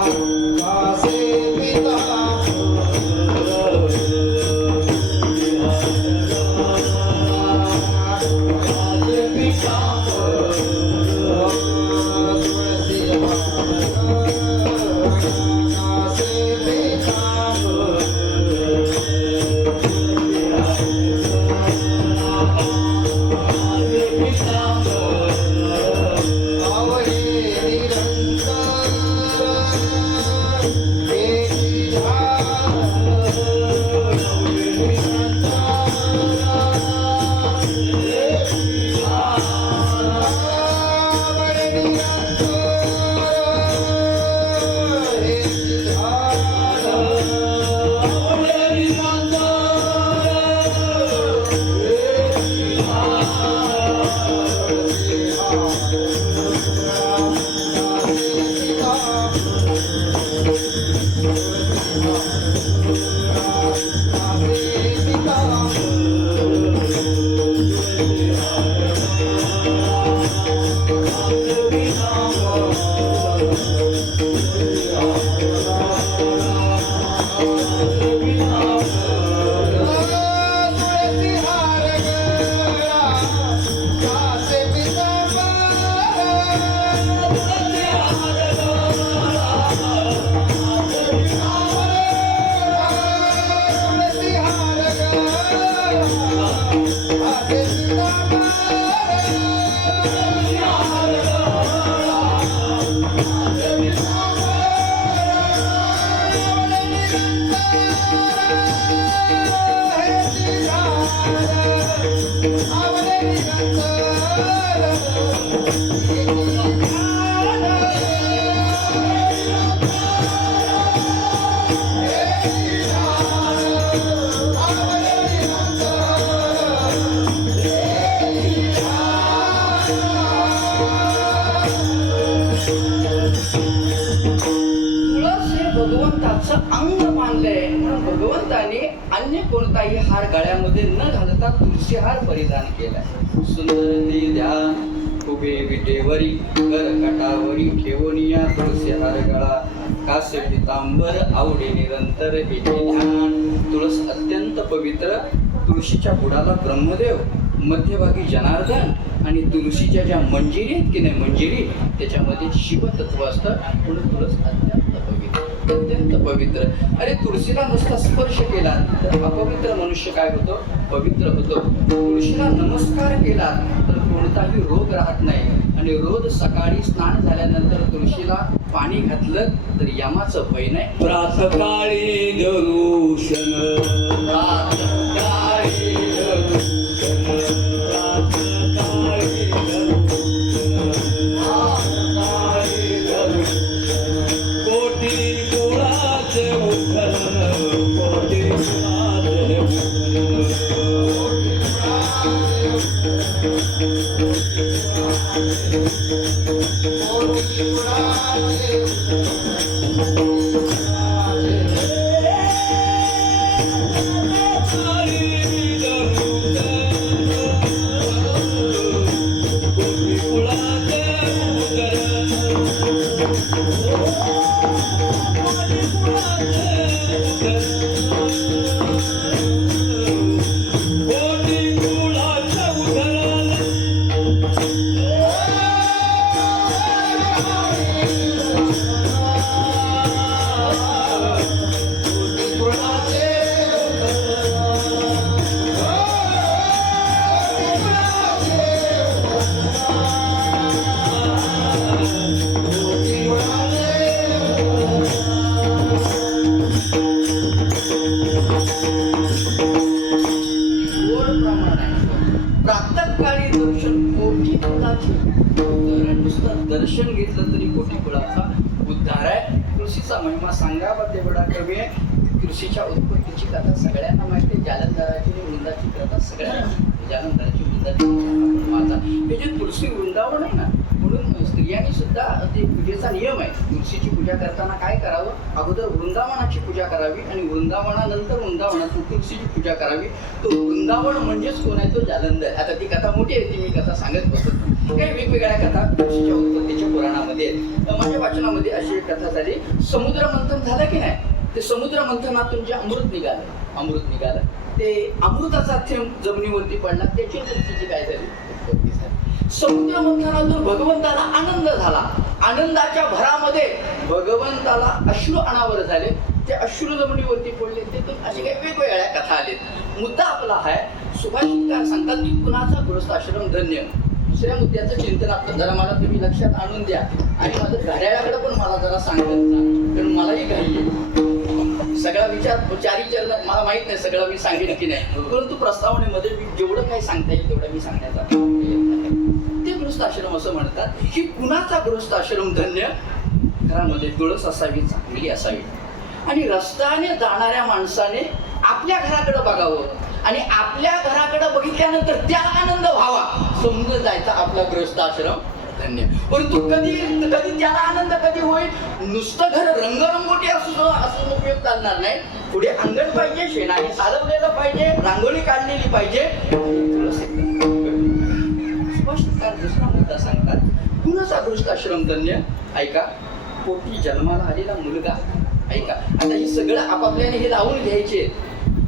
भगवंताचं अंग मानलंय म्हणून भगवंताने अन्य कोणताही हार गळ्यामध्ये न घालता तुळशी हार परिधान केलाय. सुंदर ते ध्यान उभे विटेवरी कर कटावरी ठेवूनिया तुळशी हार गळा कास्य पितांबर आवडे निरंतर हे ध्यान. तुळस अत्यंत पवित्र. तुळशीच्या बुडाला ब्रह्मदेव, मध्यभागी जनार्दन आणि तुळशीच्या ज्या मंजिरी आहेत की नाही मंजिरी त्याच्यामध्ये शिवतत्व असतं म्हणून तुळस अत्यंत पवित्र. अरे तुळशीला नुसता स्पर्श केला तर अपवित्र मनुष्य काय होतो? पवित्र होतो. तुळशीला नमस्कार केला तर कोणताही रोग राहत नाही. आणि रोज सकाळी स्नान झाल्यानंतर तुळशीला पाणी घातलं तर यमाचं भय नाही. प्रातकाळी दरुशन प्रातकाळी दरुशन प्रातकाळी दरुशन कोटी कुळाचे उठण कोटी कुळाचे दर्शन घेतलं तरी कोटी कुळाचा उद्धार आहे. तुळशीचा महिमा सांगावा तेवढा कमी आहे. तुळशीच्या उत्पत्तीची कथा सगळ्यांना माहिती आहे. जालंधराची वृंदाची कथा सगळ्यांना माहिती. जालंधराची वृंदाची माझा हे जे तुळशी वृंदावन आहे ना म्हणून स्त्रियांनी सुद्धा ते पूजेचा नियम आहे. तुळशीची पूजा करताना काय करावं? अगोदर वृंदावनाची पूजा करावी आणि वृंदावनानंतर वृंदावनातून तुळशीची पूजा करावी. तो वृंदावन म्हणजेच कोण आहे? तो जालंधर. आता ती कथा मोठी आहे, ती मी कथा सांगत बसत. काही वेगवेगळ्या कथा तुळशीच्या उत्पत्तीच्या पुराणामध्ये आहेत. माझ्या वाचनामध्ये अशी एक कथा झाली. समुद्र मंथन झालं की नाही, ते समुद्र मंथनातून जे अमृत निघालं ते अमृताचा थेंब जमिनीवरती पडला. त्याची तुळशीची काय झाली? उत्पत्ती झाली. समुद्र मंथनातून भगवंताला आनंद झाला. आनंदाच्या भरामध्ये भगवंताला अश्रू अनावर झाले. ते अश्रू जमिनीवरती पडले. तिथून असे काही वेगवेगळ्या कथा आलेत. मुद्दा आपला आहे, सुभाषितकार सांगतात की कुणाचा गृहस्थाश्रम धन्य. दुसऱ्या मुद्द्याचं चिंतन आपलं जरा मला तुम्ही लक्षात आणून द्या आणि माझं घड्याळाकडे पण मला जरा सांगत जा, कारण मलाही घाई आहे. विचार चारी चरण मला माहित नाही सगळं मी सांगेन की नाही, परंतु प्रस्तावनेमध्ये मी जेवढं काही सांगता येईल तेवढं मी सांगण्याचा ते गृहस्थाश्रम असं म्हणतात की कुणाचा गृहस्थाश्रम धन्य, घरामध्ये तुळस असावी, चांगली असावी, आणि रस्त्याने जाणाऱ्या माणसाने आपल्या घराकडे बघावं आणि आपल्या घराकडे बघितल्यानंतर त्याला आनंद व्हावा, समजून जायचा आपला गृहस्थाश्रम धन्य. परंतु कधी कधी त्याला आनंद कधी होईल, नुसतं घर रंगरंगोटी असं उपयोग चालणार नाही, पुढे अंगण पाहिजे, शेणाने सारवलेलं पाहिजे, रांगोळी काढलेली पाहिजे. स्पष्टकार दुसरा मुद्दा सांगतात, कुणाचा गृहस्थाश्रम धन्य. ऐका, पोटी जन्माला आलेला मुलगा, ऐका आता हे सगळं आपापल्याने हे लावून घ्यायचे.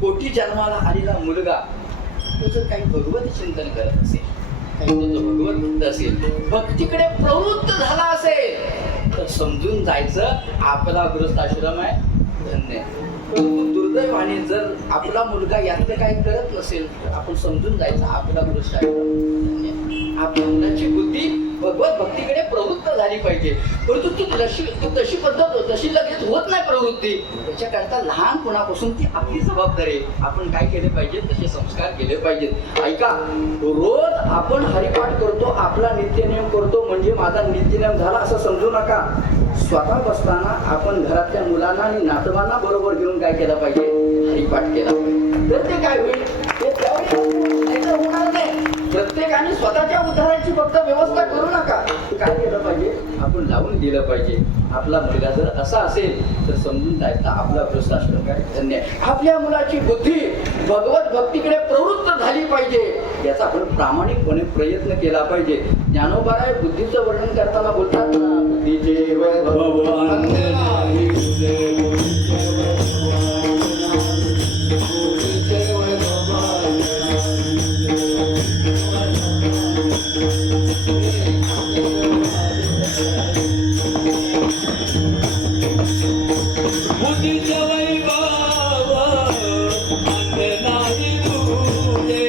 पोटी जन्माला आलेला मुलगा तो जर काही भगवत चिंतन करत असेल, काही तो भगवत भक्त असेल, भक्तीकडे प्रवृत्त झाला असेल, तर समजून जायचं आपला गृहस्थाश्रम आहे धन्य. परंतु दुर्दैवाने जर आपला मुलगा यातलं काही करत नसेल तर आपण समजून जायचं आपला गृहस्थाश्रम धन्य. आपल्या मुलाची बुद्धी भगवत भक्तीकडे प्रवृत्त झाली पाहिजे, परंतु तशी पद्धत तशी लगेच होत नाही प्रवृत्ती. त्याच्याकरता लहानपणापासून ती आपली जबाबदारी आहे. आपण काय केले पाहिजे, तसे संस्कार केले पाहिजेत. ऐका, रोज आपण हरिपाठ करतो, आपला नित्यनियम करतो म्हणजे माझा नित्यनियम झाला असं समजू नका. स्वतः बसताना आपण घरातल्या मुलांना आणि नातवांना बरोबर घेऊन काय केलं पाहिजे, हरिपाठ केला पाहिजे. तर ते काय होईल, ते त्यावेळी होणार नाही. प्रत्येकाने स्वतःच्या उद्धाराची फक्त व्यवस्था करू नका, काय केलं पाहिजे, आपण लावून दिलं पाहिजे. आपला मुलगा जर असा असेल तर समजून जायचं आपला गृहस्थाश्रम काय धन्य. आपल्या मुलाची बुद्धी भगवत भक्तीकडे प्रवृत्त झाली पाहिजे, याचा आपण प्रामाणिकपणे प्रयत्न केला पाहिजे. ज्ञानोबाराय बुद्धीचं वर्णन करताना बोलतात ना, बुद्धीचे वैभव अन्य नाही तुझे, बुद्धीचे वैभव बुद्धीचे वैभव अन्य नाही तुझे.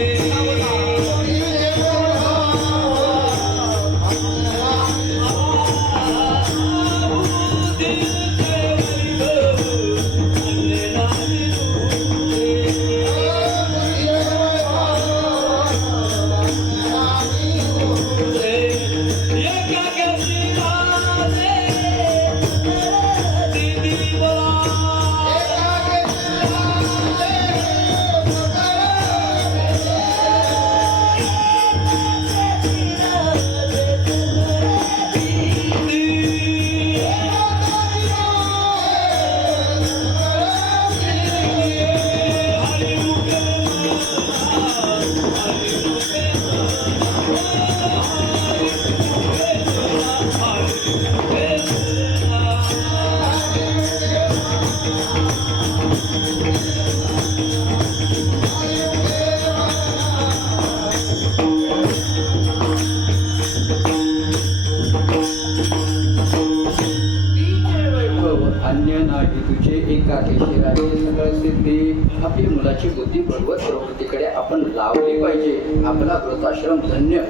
अन्य नाही तुझे, एकाकेशी राजे सगळ सिद्धी. आपली मुलाची बुद्धी भगवत प्रवृत्तीकडे आपण लावली पाहिजे, आपला गृहस्थाश्रम धन्य.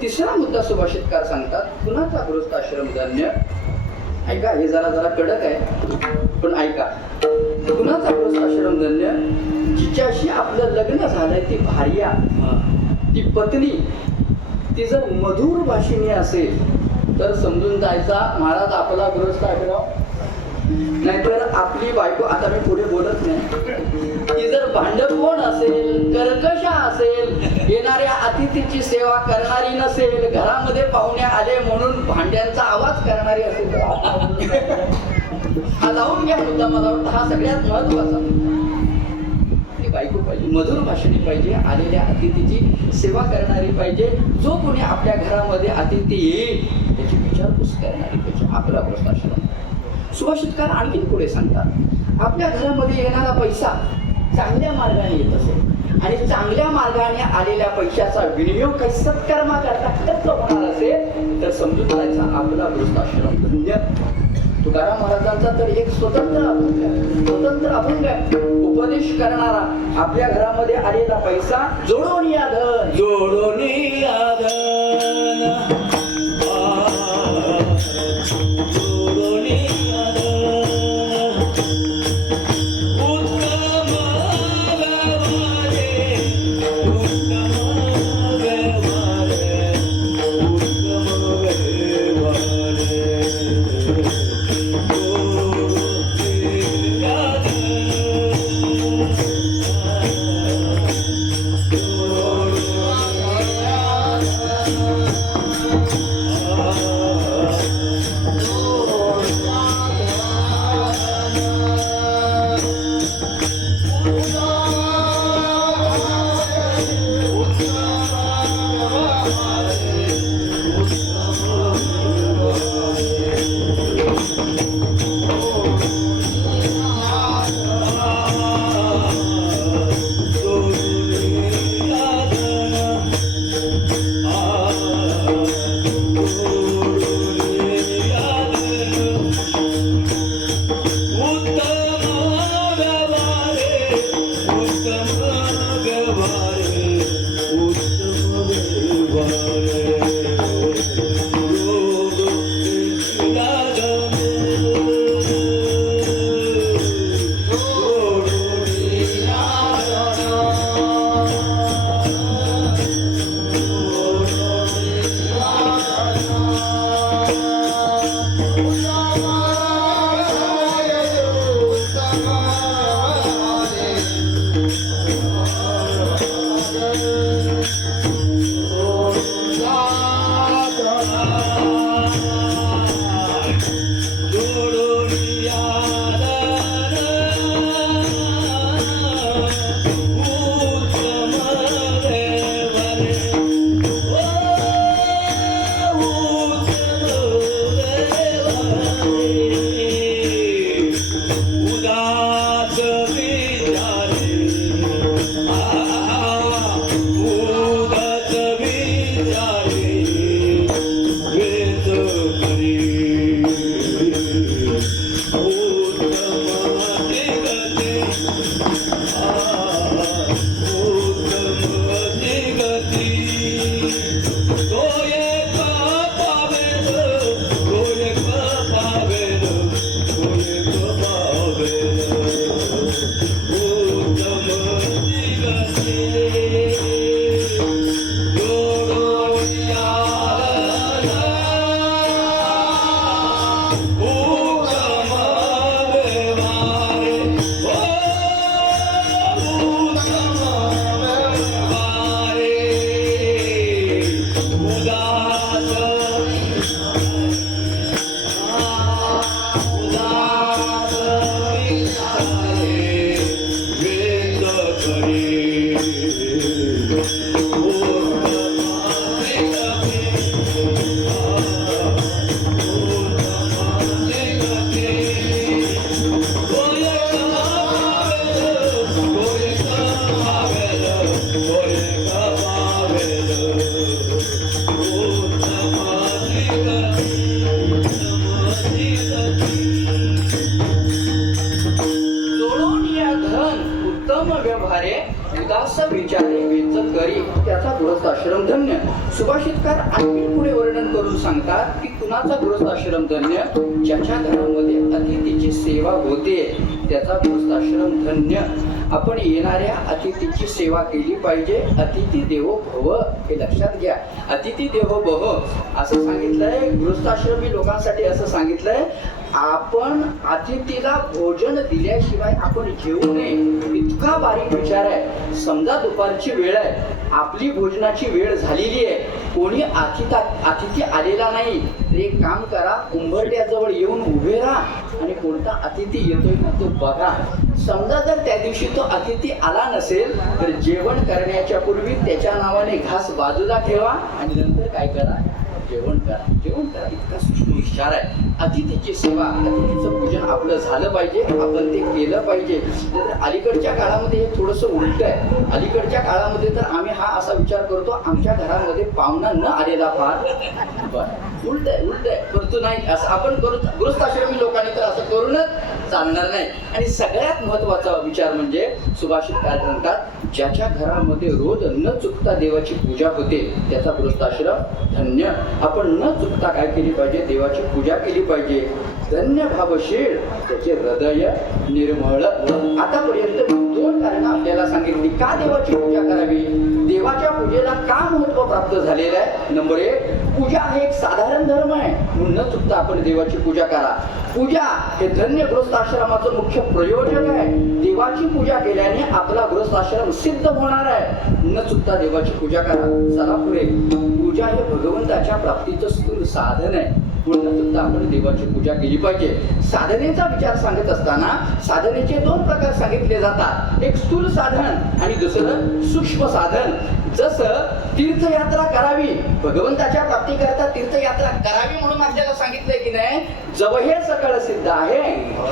तिसरा मुद्दा सुभाषितकार सांगतात, कुणाचा गृहस्थाश्रम धन्य. ऐका, हे जरा कडक आहे पण ऐका, कुणाचा गृहस्थाश्रम धन्य, जिच्याशी आपलं लग्न झालंय ती भार्या, ती पत्नी, ती जर मधुर भाषिणी असेल तर समजून जायचा महाराज आपला गृहस्थाश्रम. नाहीतर आपली बायको, आता मी पुढे बोलत नाही, ती जर भांडखोर असेल, कर्कश असेल, येणाऱ्या अतिथीची सेवा करणारी नसेल, घरामध्ये पाहुणे आले म्हणून भांड्यांचा आवाज करणारी असेल तर हा लावून घ्या मुद्दा. मला वाटतं हा सगळ्यात महत्वाचा. ती बायको पाहिजे, मधुर भाषणी पाहिजे, आलेल्या अतिथीची सेवा करणारी पाहिजे, जो कोणी आपल्या घरामध्ये अतिथी येईल त्याची विचारपूस करणारी पाहिजे, आपला गृहस्थाश्रम. सुभाषितकार आणखी पुढे सांगतात, आपल्या घरामध्ये येणारा पैसा चांगल्या मार्गाने येत असेल आणि चांगल्या मार्गाने आलेल्या पैशाचा विनियोग काही सत्कर्माकरता खर्च होणार असेल तर समजून जायचा आपला गृहस्थाश्रम धन्य. तुकाराम महाराजांचा तर एक स्वतंत्र अभंग उपदेश करणारा, आपल्या घरामध्ये आलेला पैसा जोडून या धन, जोडून या धन, जोडून या धन, जोडून या धन उत्तम व्यवहारे उदास विचारे वेच करी त्याचा गृहस्थाश्रम धन्य. सुभाषितकार आणखी पुढे वर्णन करून सांगतात की कुणाचा गृहस्थाश्रम धन्य, ज्याच्या घरामध्ये अतिथीची सेवा होते त्याचा गृहस्थाश्रम धन्य. आपण येणाऱ्या अतिथीची सेवा केली पाहिजे. अतिथी देवो भव हे लक्षात घ्या. अतिथी देवो भव असं सांगितलंय. गृहस्थाश्रमी लोकांसाठी असं सांगितलंय, आपण अतिथीला भोजन दिल्याशिवाय आपण जेवू नये. इतका बारीक विचार आहे. समजा दुपारची वेळ आहे, आपली भोजनाची वेळ झालेली आहे, कोणी अतिथी आलेला नाही, तर एक काम करा, उंबरट्याजवळ येऊन उभे राहा आणि कोणता अतिथी येतोय ना तो बघा. समजा जर त्या दिवशी तो अतिथी आला नसेल तर जेवण करण्याच्या पूर्वी त्याच्या नावाने घास बाजूला ठेवा आणि नंतर काय करा, जेवण करा. जेवण करा. इतका सूक्ष्म विचार आहे. अतिथीची सेवा, अतिथीचं पूजन आपलं झालं पाहिजे, आपण ते केलं पाहिजे. तर अलीकडच्या काळामध्ये हे थोडंसं उलट आहे. अलीकडच्या काळामध्ये तर आम्ही हा असा विचार करतो, आमच्या घरामध्ये पाहुणा न आलेला फार उलट आहे करतो नाही असं आपण करू. गृहस्थाश्रमी लोकांनी तर असं करूनच चालणार नाही. आणि सगळ्यात महत्वाचा विचार म्हणजे सुभाषितकार म्हणतात, ज्याच्या घरामध्ये रोज न चुकता देवाची पूजा होते त्याचा गृहस्थाश्रम धन्य. आपण न चुकता काय केली पाहिजे, देवाची पूजा केली पाहिजे. धन्य भावशील त्याचे हृदय निर्मळ. आतापर्यंत 2 कारणं आपल्याला सांगितली का देवाची पूजा करावी, देवाच्या पूजेला का महत्व प्राप्त झालेलं आहे. नंबर 1, पूजा हे एक साधारण धर्म आहे, म्हणून न चुकता आपण देवाची पूजा करा. पूजा हे धन्य गृहस्थाश्रमाचं मुख्य प्रयोजन आहे. देवाची पूजा केल्याने आपला गृहस्थाश्रम सिद्ध होणार आहे. न चुकता देवाची पूजा करा. चला पुढे. पूजा हे भगवंताच्या प्राप्तीचं स्थूल साधन आहे, म्हणून न चुकता आपण देवाची पूजा केली पाहिजे. साधनेचा विचार सांगत असताना साधनेचे 2 प्रकार सांगितले जातात. एक स्थूल साधन आणि दुसरं सूक्ष्म साधन. जसं तीर्थयात्रा करावी, भगवंताच्या प्राप्तीकरता तीर्थयात्रा करावी म्हणून आपल्याला सांगितलंय की नाही, जव हे सकळ सिद्ध आहे,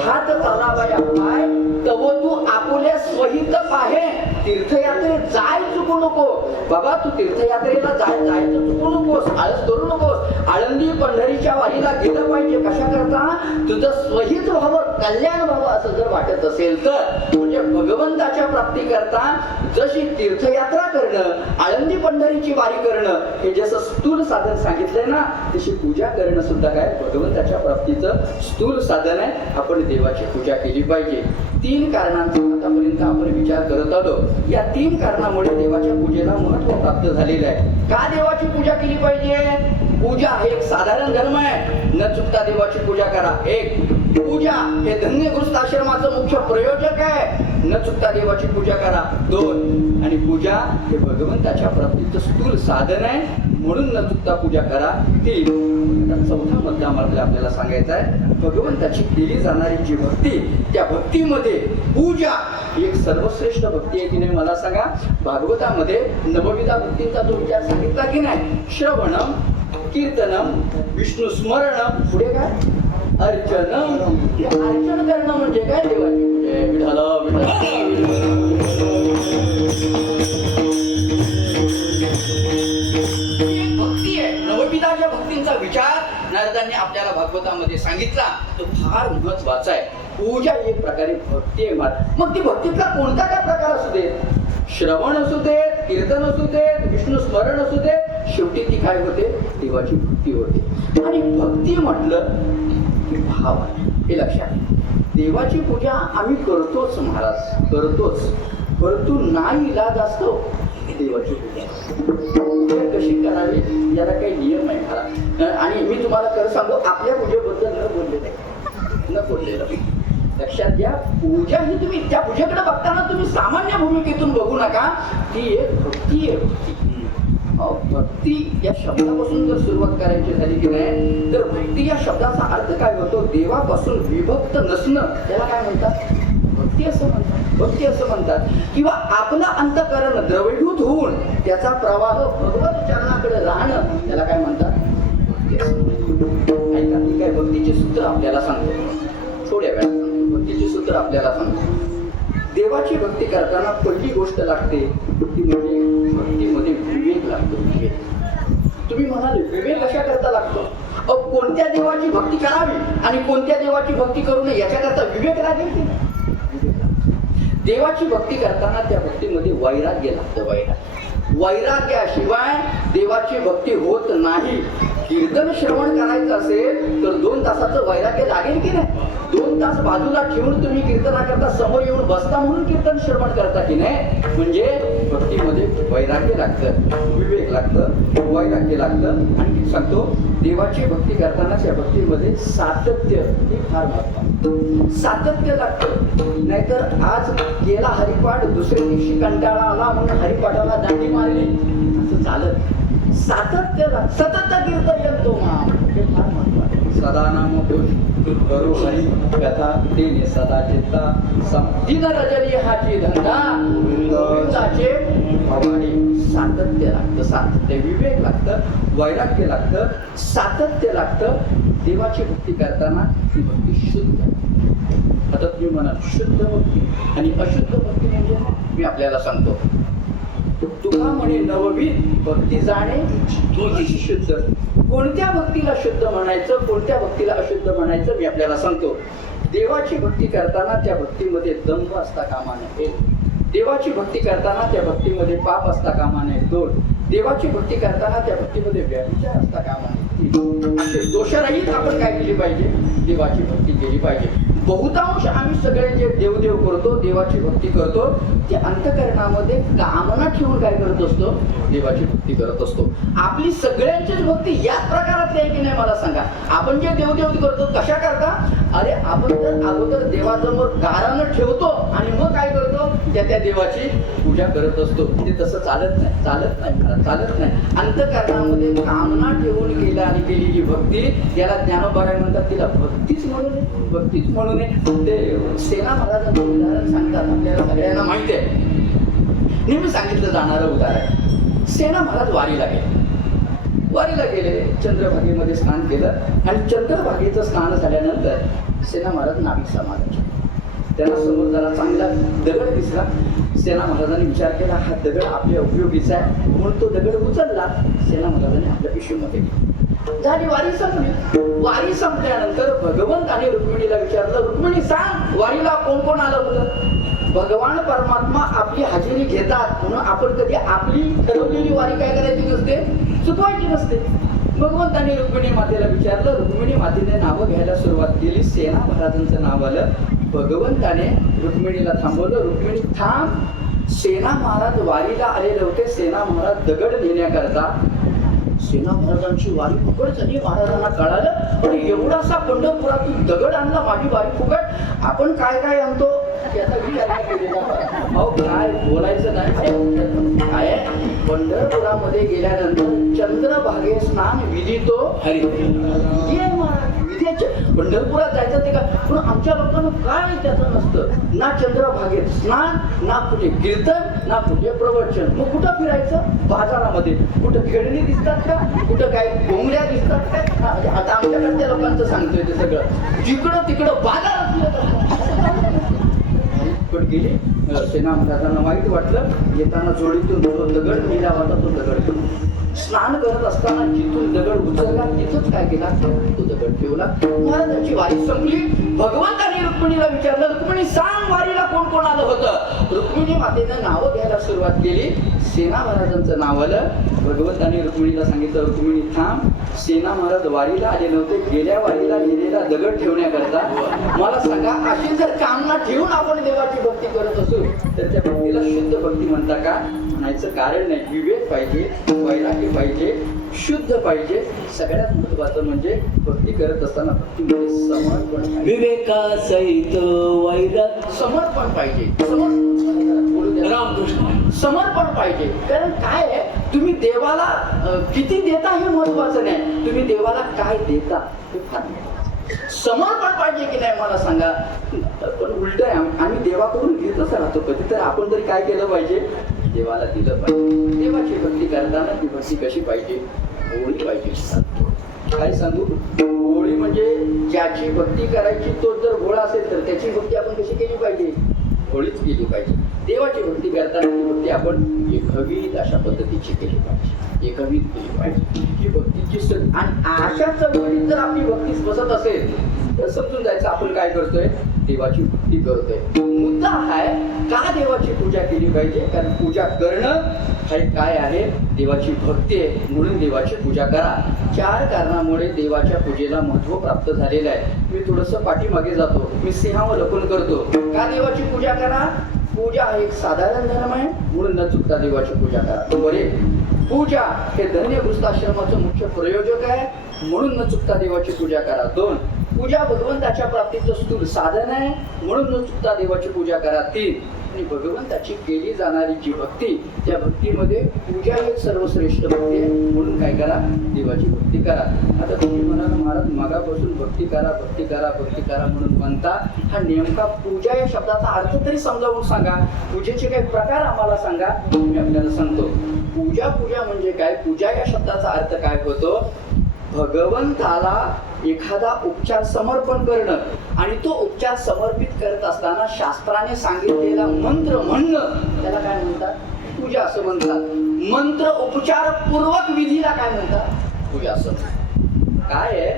हात चालावया पाय तव तू आपुल्या स्वहित पाहे. तीर्थयात्रेत जाय चुकू नको बाबा. तू तीर्थयात्रेला जायचं चुकू नकोस, आळस करू नकोस. आळंदी पंढरीच्या वारीला गेलं पाहिजे. कशा करता, तुझं स्वहित व्हावं, कल्याण व्हावं असं जर वाटत असेल तर. म्हणजे भगवंताच्या प्राप्ती करता जशी तीर्थयात्रा करणं, आळंदी पंढरीची वारी करणं हे जसं स्थूल साधन सांगितलंय ना, तशी पूजा करणं सुद्धा काय भगवंताच्या प्राप्तीचं स्थूल साधन आहे. आपण देवाची पूजा केली पाहिजे. 3 कारणांचा आतापर्यंत आपण विचार करत आलो. या 3 कारणामुळे देवाच्या पूजेला महत्व प्राप्त झालेलं आहे. का देवाची पूजा केली पाहिजे? पूजा हे एक साधारण धर्म आहे, न चुकता देवाची पूजा करा. 1, पूजा हे धन्य गृहस्थाश्रमाचं मुख्य प्रयोजक आहे, न चुकता देवाची पूजा करा. 2, आणि पूजा हे भगवंताच्या प्राप्तीचं स्थूल साधन आहे, म्हणून न चुकता पूजा करा. 3, चौथा मुद्दा आपल्याला सांगायचा आहे, भगवंताची केली जाणारी जी भक्ती, त्या भक्तीमध्ये पूजा ही एक सर्वश्रेष्ठ भक्ती आहे की नाही मला सांगा. भागवतामध्ये नवविधा भक्तींचा जो विचार सांगितला की नाही, श्रवणम, कीर्तनम, विष्णू स्मरणम, पुढे काय अर्चनम. अर्चन करणं म्हणजे काय, देवाची पूजा. भक्ती आहे. नवविधाच्या भक्तींचा विचार नारदांनी आपल्याला भागवतामध्ये सांगितला, तो फार महत्वाचा आहे. पूजा एक प्रकारे भक्ती आहे महाराज. मग ती भक्तीतला कोणता काय प्रकार असू दे, श्रवण असू देत, कीर्तन असू देत, विष्णू स्मरण असू दे, शेवटी ती काय होते, देवाची भक्ती होते. आणि भक्ती म्हटलं की भाव आहे, हे लक्षात घ्या. देवाची पूजा आम्ही करतोच महाराज, करतोच, परंतु नाही इलाज असतो देवाची पूजा कशी करावी याला काही नियम आहे महाराज. आणि मी तुम्हाला खरं सांगू, आपल्या पूजेबद्दल न बोललेलं लक्षात घ्या. पूजा ही तुम्ही त्या पूजेकडे बघताना तुम्ही सामान्य भूमिकेतून बघू नका, ती एक भक्ती आहे. भक्ती या शब्दापासून जर सुरुवात करायची झाली की नाही, तर भक्ती या शब्दाचा अर्थ काय होतो, देवापासून विभक्त नसणं, त्याला काय म्हणतात, भक्ती असं म्हणतात. भक्ती असं म्हणतात. किंवा आपलं अंतःकरण द्रवीभूत होऊन त्याचा प्रवाह भगवत चरणाकडे राहणं, त्याला काय म्हणतात, भक्ती असं म्हणतात. ऐका, मी काय भक्तीचे सूत्र आपल्याला सांगतो, थोड्या वेळात सांगतो. भक्तीचे सूत्र आपल्याला सांगतो. देवाची भक्ती करताना पहिली गोष्ट लागते ती म्हणजे भक्तीमध्ये विवेक लागतो. विवेक. तुम्ही म्हणाले विवेक कशा करता लागतो, कोणत्या देवाची भक्ती करावी आणि कोणत्या देवाची भक्ती करू नये याच्याकरता विवेक लागेल की नाही. देवाची भक्ती करताना त्या भक्तीमध्ये वैराग्य लागतं. वैराग्याशिवाय देवाची भक्ती होत नाही. कीर्तन श्रवण करायचं असेल तर 2 तासाचं वैराग्य लागेल की नाही. 2 तास बाजूला ठेवून तुम्ही कीर्तनाकरता समोर येऊन बसता म्हणून कीर्तन श्रवण करता की नाही, म्हणजे भक्तीमध्ये वैराग्य लागतं, विवेक लागतं, वैराग्य लागतं. आणि सांगतो, देवाची भक्ती करताना त्या भक्तीमध्ये सातत्य हे फार महत्त्वाचं. सातत्य लागतं. नाहीतर आज गेला हरिपाठ, दुसऱ्या दिवशी कंटाळा आला म्हणून हरिपाठाला दांडी मारली, असं चालत. सातत्य सतत कीर्तन तो हे फार महत्त्वाचं. सदा नाम करू हरी कथा तेने सदा चित्ता दिन रजनी हाची धंदा गोविंदाचे भवानी. सातत्य लागतं, सातत्य, विवेक लागतं, वैराग्य लागतं, सातत्य लागतं. देवाची भक्ती करताना ती भक्ती शुद्ध. आता तुम्ही म्हणाल शुद्ध भक्ती आणि अशुद्ध भक्ती म्हणजे मी आपल्याला सांगतो. तुका म्हणे नववीत भक्ती जाणे तुझी शुद्ध. कोणत्या भक्तीला शुद्ध म्हणायचं, कोणत्या भक्तीला अशुद्ध म्हणायचं मी आपल्याला सांगतो. देवाची भक्ती करताना त्या भक्तीमध्ये दंभ असता कामा नये. देवाची भक्ती करताना त्या भक्तीमध्ये पाप असता कामा नये. 2. देवाची भक्ती करताना त्या भक्तीमध्ये व्यभिचार असता कामा नये. असे दोषरहित आपण काय केली पाहिजे, देवाची भक्ती केली पाहिजे. बहुतांश आम्ही सगळे जे देवदेव करतो, देवाची भक्ती करतो, ते अंतःकरणामध्ये कामना ठेवून काय करत असतो, देवाची भक्ती करत असतो. आपली सगळ्यांचीच भक्ती याच प्रकारातली आहे की नाही मला सांगा. आपण जे देवदेव करतो कशा करता, अरे आपण तर अगोदर देवासमोर गारानं ठेवतो आणि मग काय करतो, त्या देवाची पूजा करत असतो. ते तसं चालत नाही, चालत नाही, चालत नाही. अंतःकरणामध्ये कामना ठेवून केल्या आणि केलेली भक्ती, याला ज्ञानोबा काय म्हणतात, तिला भक्तीच म्हणून नये, भक्तीच म्हणून नये. ते सेना महाराजांचं उदाहरण सांगतात, आपल्याला सगळ्यांना माहिती आहे, नेहमी सांगितलं जाणारं उदाहरण. सेना महाराज वारीला गेले, चंद्रभागेमध्ये स्नान केलं आणि चंद्रभागेचं स्नान झाल्यानंतर सेना महाराज नाभिक समाधान. त्यांना समोर जरा चांगला दगड दिसला. सेना महाराजांनी विचार केला, हा दगड आपल्या उपयोगीचा आहे, म्हणून तो दगड उचलला. सेना महाराजांनी आपल्या पिशवीमध्ये झाली. वारी संपली. वारी संपल्यानंतर भगवंताने रुक्मिणीला विचारलं, रुक्मिणी सांग, वारीला कोण कोण आलं होतं. भगवान परमात्मा आपली हजेरी घेतात म्हणून आपण कधी आपली ठरवलेली वारी काय करायची नसते, चुकवायची नसते. भगवंताने रुक्मिणी मातेला विचारलं. रुक्मिणी मातेने नावं घ्यायला सुरुवात केली. सेना महाराजांचं नाव आलं. भगवंताने रुक्मिणीला थांबवलं. रुक्मिणी थांब. सेना महाराज वारीला आलेले होते. सेना महाराज दगड नेण्याकरता. सेना महाराजांची वारी फुकट झाली. महाराजांना कळालं, पण एवढासा पंढरपुरातून दगड आणला, माझी वारी फुकट. आपण काय काय आणतो त्याचा विचार केलेला. अहो काय बोलायचं नाही. काय पंढरपुरामध्ये गेल्यानंतर चंद्रभागे स्नान विधितो हरी. पंढरपुरात जायचं ते काय, पण आमच्या लोकांना काय त्याचं नसतं. ना चंद्रभागेत स्नान, ना कुठे कीर्तन, ना कुठे प्रवचन. मग कुठं फिरायचं, बाजारामध्ये. कुठं खेळणी दिसतात का, कुठं काय घोंगड्या दिसतात काय. आता आमच्याकडच्या लोकांचं सांगतोय ते सगळं. जिकडं तिकडं बाजारात पण गेली. सेना महाराजांना वाईट वाटलं. येताना जोडीतून जो दगड नेला होता तो दगड स्नान करत असताना जिथून दगड उचलला तिथंच काय केला, तो दगड ठेवला. महाराजांची वारी संपली. भगवंताने रुक्मिणीला विचारलं, रुक्मिणी सांग वारीला कोण कोण आलं होतं. रुक्मिणी मातेनं नावं घ्यायला सुरुवात केली. सेना महाराजांचं नाव आलं. भगवंतांनी रुक्मिणीला सांगितलं, रुक्मिणी थांब, सेना महाराज वारीला आले नव्हते, गेल्या वारीला गेलेला दगड ठेवण्याकरता. मला सांगा, अशी जर कामना ठेवून आपण देवाची भक्ती करत असू तर त्या भक्तीला शुद्ध भक्ती म्हणता का? म्हणायचं कारण नाही. विवेक पाहिजे, वैराग्य पाहिजे, शुद्ध पाहिजे. सगळ्यात महत्वाचं म्हणजे भक्ती करत असताना भक्तीमध्ये समर्पण पाहिजे. विवेकासहित वैराग समर्पण पाहिजे. बोलू द्या. रामकृष्ण समर्पण पाहिजे. कारण काय आहे, तुम्ही देवाला किती देता हे महत्वाचं नाही, तुम्ही देवाला काय देता हे फार महत्त्वाचं. समर्पण पाहिजे की नाही मला सांगा. पण उलट आहे, आम्ही देवाकडून घेतच राहतो. कधी तर आपण तरी काय केलं पाहिजे, देवाला दिलं पाहिजे. देवाची भक्ती करताना ती भक्ती कशी पाहिजे, होळी पाहिजे. काय सांगू, होळी म्हणजे ज्याची भक्ती करायची तो जर भोळा असेल तर त्याची भक्ती आपण कशी केली पाहिजे, होळीच केली पाहिजे. देवाची भक्ती करताना ती भक्ती आपण एकवीत अशा पद्धतीची केली पाहिजे, एकवीत केली पाहिजे. ही भक्तीची आणि अशा चळवळीत जर आपली भक्ती बसत असेल तर समजून जायचं आपण काय करतोय, देवाची भक्ती करतोय. मुद्दा आहे का देवाची पूजा केली पाहिजे, कारण पूजा करणं हे काय आहे, देवाची भक्ती आहे, म्हणून देवाची पूजा करा. 4 कारणामुळे देवाच्या पूजेला महत्व प्राप्त झालेलं आहे. मी थोडंसं पाठीमागे जातो, मी सिंहावलोकन करतो. का देवाची पूजा करा? पूजा हा एक साधारण धर्म आहे, म्हणून न चुकता देवाची पूजा करा. बरे, पूजा हे धन्य गृहस्थाश्रमाचं मुख्य प्रयोजक आहे, म्हणून न चुकता देवाची पूजा करा. 2, पूजा भगवंताच्या प्राप्तीचं स्थूल साधन आहे, म्हणून न चुकता देवाची पूजा करा. 3, आणि भगवंताची केली जाणारी जी भक्ती, त्या भक्तीमध्ये पूजा ही सर्वश्रेष्ठ भक्ती आहे, म्हणून काय करा, देवाची भक्ती करा. आता तुम्ही म्हणाल महाराज मागापासून भक्ती करा भक्ती करा भक्ती करा म्हणून म्हणता, हा नेमका पूजा या शब्दाचा अर्थ तरी समजावून सांगा. पूजेचे काही प्रकार आम्हाला सांगा, मी आपल्याला सांगतो. पूजा म्हणजे काय, पूजा या शब्दाचा अर्थ काय होतो, भगवंताला एखादा उपचार समर्पण करणं, आणि तो उपचार समर्पित करत असताना शास्त्राने सांगितलेला मंत्र म्हणणं, त्याला काय म्हणतात, पूजा असं म्हणतात. मंत्र उपचार पूर्वक विधीला काय म्हणतात, पूजा असं. काय आहे,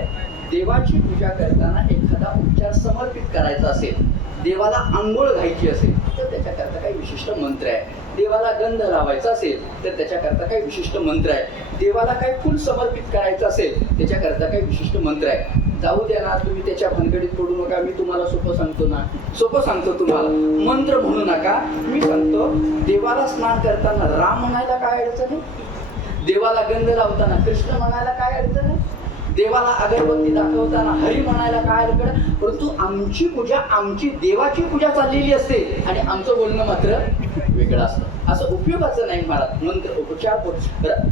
देवाची पूजा करताना एखादा उपचार समर्पित करायचा असेल, देवाला आंघोळ घायची असेल तर त्याच्याकरता काही विशिष्ट मंत्र आहे. देवाला गंध लावायचा असेल तर त्याच्याकरता काही विशिष्ट मंत्र आहे. देवाला काही फुल समर्पित करायचं असेल त्याच्याकरता काही विशिष्ट मंत्र आहे. जाऊ द्या ना, तुम्ही त्याच्या भानगडीत पडू नका. मी तुम्हाला सोपं सांगतो ना, सोपं सांगतो तुम्हाला. मंत्र म्हणू नका. मी सांगतो, देवाला स्नान करताना राम म्हणायला काय अडचण आहे, देवाला गंध लावताना कृष्ण म्हणायला काय अडचण आहे, देवाला अगरबत्ती दाखवताना हरी म्हणायला काय अडचण. परंतु आमची पूजा, आमची देवाची पूजा चाललेली असते आणि आमचं बोलणं मात्र वेगळं असतं. असं उपयोगाचं नाही महाराज. मंत्र उपचार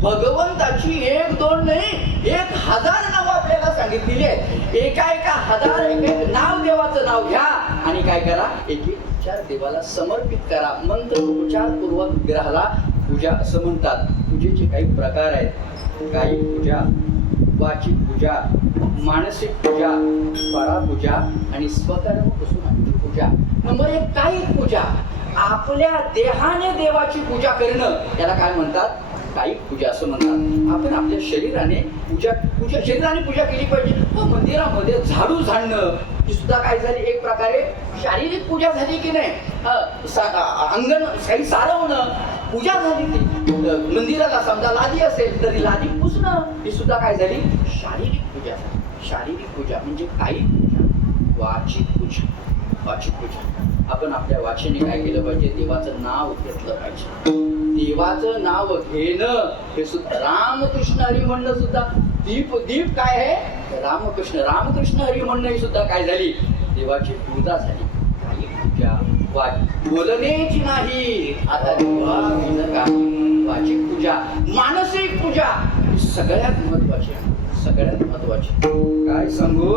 भगवंताची 1, 2 नाही, 1000 नाव आपल्याला सांगितलेली आहेत. एका 1000 एक नाव देवाचं नाव घ्या आणि काय करा, एक उपचार देवाला समर्पित करा. मंत्र उपचार पूर्वक विग्रहाला पूजा असं म्हणतात. पूजेचे काही प्रकार आहेत. काही पूजा, वाचिक पूजा, मानसिक पूजा, परापूजा आणि स्वकर्मकुसुमांची पूजा. नंबर 1, कायिक पूजा. आपल्या देहाने देवाची पूजा करणं, याला काय म्हणतात, कायिक पूजा असं म्हणतात. आपण आपल्या शरीराने शरीराने पूजा केली पाहिजे. मंदिरामध्ये झाडू झाडणं ही सुद्धा काय झाली, एक प्रकारे शारीरिक पूजा झाली की नाही. अंगण काही सारवणं पूजा झाली. ती मंदिराला समजा लादी असेल तरी लादी पुसणं ही सुद्धा काय झाली, शारीरिक पूजा. शारीरिक पूजा म्हणजे कायिक पूजा. वाचिक पूजा, वाचिक पूजा आपण आपल्या वाचेने काय केलं पाहिजे, देवाचं नाव घेतलं पाहिजे. देवाचं नाव घेणं हे सुद्धा रामकृष्ण हरी म्हणणं सुद्धा. दीप काय आहे, रामकृष्ण रामकृष्ण हरी म्हणणं ही सुद्धा काय झाली, देवाची पूजा झाली. काही पूजा बोलण्याची नाही, आता वाचिक पूजा. मानसिक पूजा ही सगळ्यात महत्वाची आहे, सगळ्यात महत्वाची. काय सांगू,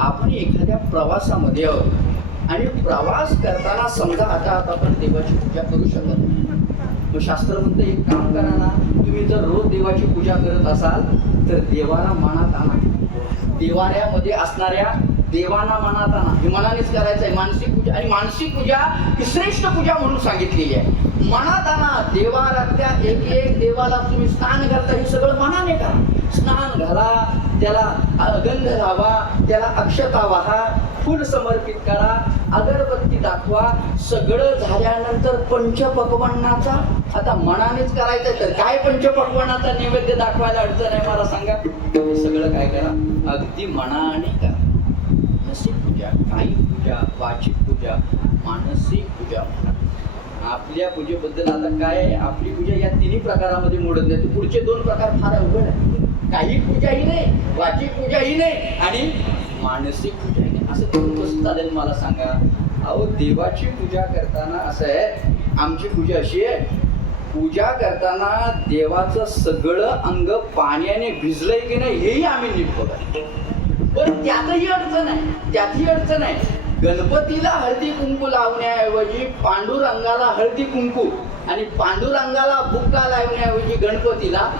आपण एखाद्या प्रवासामध्ये आहोत आणि प्रवास करताना समजा आता आपण देवाची पूजा करू शकत नाही. मग शास्त्र म्हणतं, एक काम करा ना, तुम्ही जर रोज देवाची पूजा करत असाल तर देवाला मनात आणा. देवाऱ्यामध्ये असणाऱ्या देवांना मनात आणा. हे मनानेच करायचं आहे. मानसिक पूजा, आणि मानसिक पूजा ही श्रेष्ठ पूजा म्हणून सांगितलेली आहे. मनात आणा. देवारातल्या एक देवाला तुम्ही स्नान घालता, हे सगळं मनाने करा. स्नान घाला, त्याला गंध लावा, त्याला अक्षता वाहा, फुल समर्पित करा, अगरबत्ती दाखवा. सगळं झाल्यानंतर पंचपक्वान्नाचा आता मनानेच करायचं. तर काय पंचपक्वान्नाचा नैवेद्य दाखवायला अडचण आहे मला सांगा. हे सगळं काय करा, अगदी मनाने करा. मानसिक पूजा, कायिक पूजा, वाचिक पूजा, मानसिक पूजा. आपल्या पूजेबद्दल आता काय, आपली पूजा या तिन्ही प्रकारामध्ये मोडत नाही. तर पुढचे दोन प्रकार फार अवघड आहे. कायिक पूजाही नाही, वाचिक पूजाही नाही आणि मानसिक पूजाही नाही. असं करून कसं चालेल मला सांगा. अहो, देवाची पूजा करताना असं आहे, आमची पूजा अशी आहे, पूजा करताना देवाचं सगळं अंग पाण्याने भिजलंय की नाही हेही आम्ही नीट बघा. पण त्यातही अडचण आहे, त्यातही अडचण आहे. गणपतीला हळदी कुंकू लावण्याऐवजी पांडुरंगाला हळदी कुंकू आणि पांडुरंगाला बुक्का लावण्याऐवजी गणपतीला,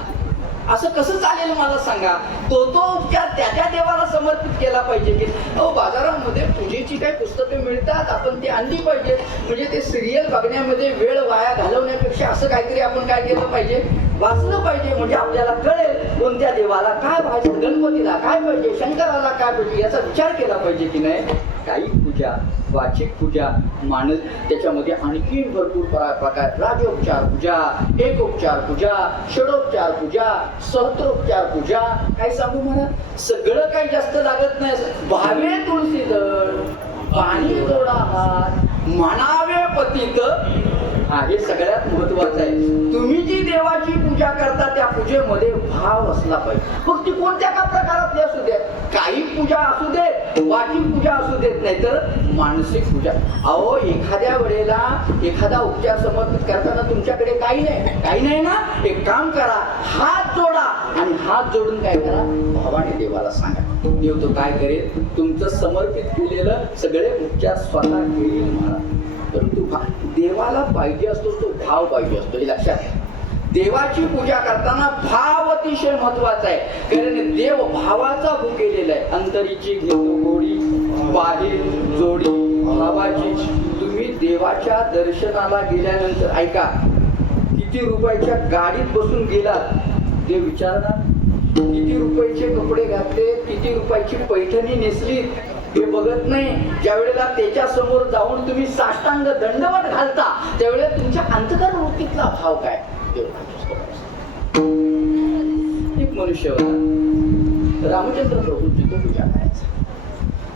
असं कसं चालेल मला सांगा. तो उपचार त्या देवाला समर्पित केला पाहिजे की. अहो, बाजारामध्ये पूजेची काही पुस्तकं मिळतात, आपण ते आणली पाहिजे. म्हणजे ते सिरियल बघण्यामध्ये वेळ वाया घालवण्यापेक्षा असं काहीतरी आपण काय केलं पाहिजे, वाचलं पाहिजे. म्हणजे आपल्याला कळेल कोणत्या देवाला काय पाहिजे, गणपतीला काय पाहिजे, शंकराला काय पाहिजे, याचा विचार केला पाहिजे की नाही. कायिक पूजा, वाचिक पूजा, मानस, त्याच्यामध्ये आणखी भरपूर प्रकार. राजोपचार पूजा, एकोपचार पूजा, षडोपचार पूजा, सहस्त्रोपचार पूजा. काय सांगू मला, सगळं काही जास्त लागत नाही. भावे तुळशी दळ, पाणी जोडा हात, म्हणावे पतित. हा, हे सगळ्यात महत्वाचं आहे. तुम्ही जी देवाची पूजा करता त्या पूजेमध्ये भाव असला पाहिजे. मग ती कोणत्या का प्रकारातली असू देत, काही पूजा असू देत, वाचिक पूजा असू देत, नाही तर मानसिक पूजा. अहो, एखाद्या वेळेला एखादा उपचार समर्पित करताना तुमच्याकडे काही नाही ना, एक काम करा, हात जोडा आणि हात जोडून काय करा, भावाने देवाला सांगा. देव तो काय करेल, तुमचं समर्पित केलेलं सगळे उपचार स्वतः घेईल महाराज. परंतु देवाला पाहिजे असतो तो भाव पाहिजे असतो, हे लक्षात घ्या. देवाची पूजा करताना भाव अतिशय महत्वाचा आहे. कारण देव भावाचा भुकेलेला आहे. अंतरीची घेतो गोडी, बाहेर जोडी भावाची. तुम्ही देवाच्या दर्शनाला गेल्यानंतर ऐका, किती रुपयाच्या गाडीत बसून गेलात, देव विचारणार. किती रुपयाचे कपडे घातले, किती रुपयाची पैठणी नेसली, हे बघत नाही. ज्या वेळेला त्याच्या समोर जाऊन तुम्ही साष्टांग दंडवत घालता, त्यावेळेला तुमच्या अंतर्गत वृत्तीतला भाव काय. एक मनुष्य होता, रामचंद्र प्रभूंची तो पूजा करायचा,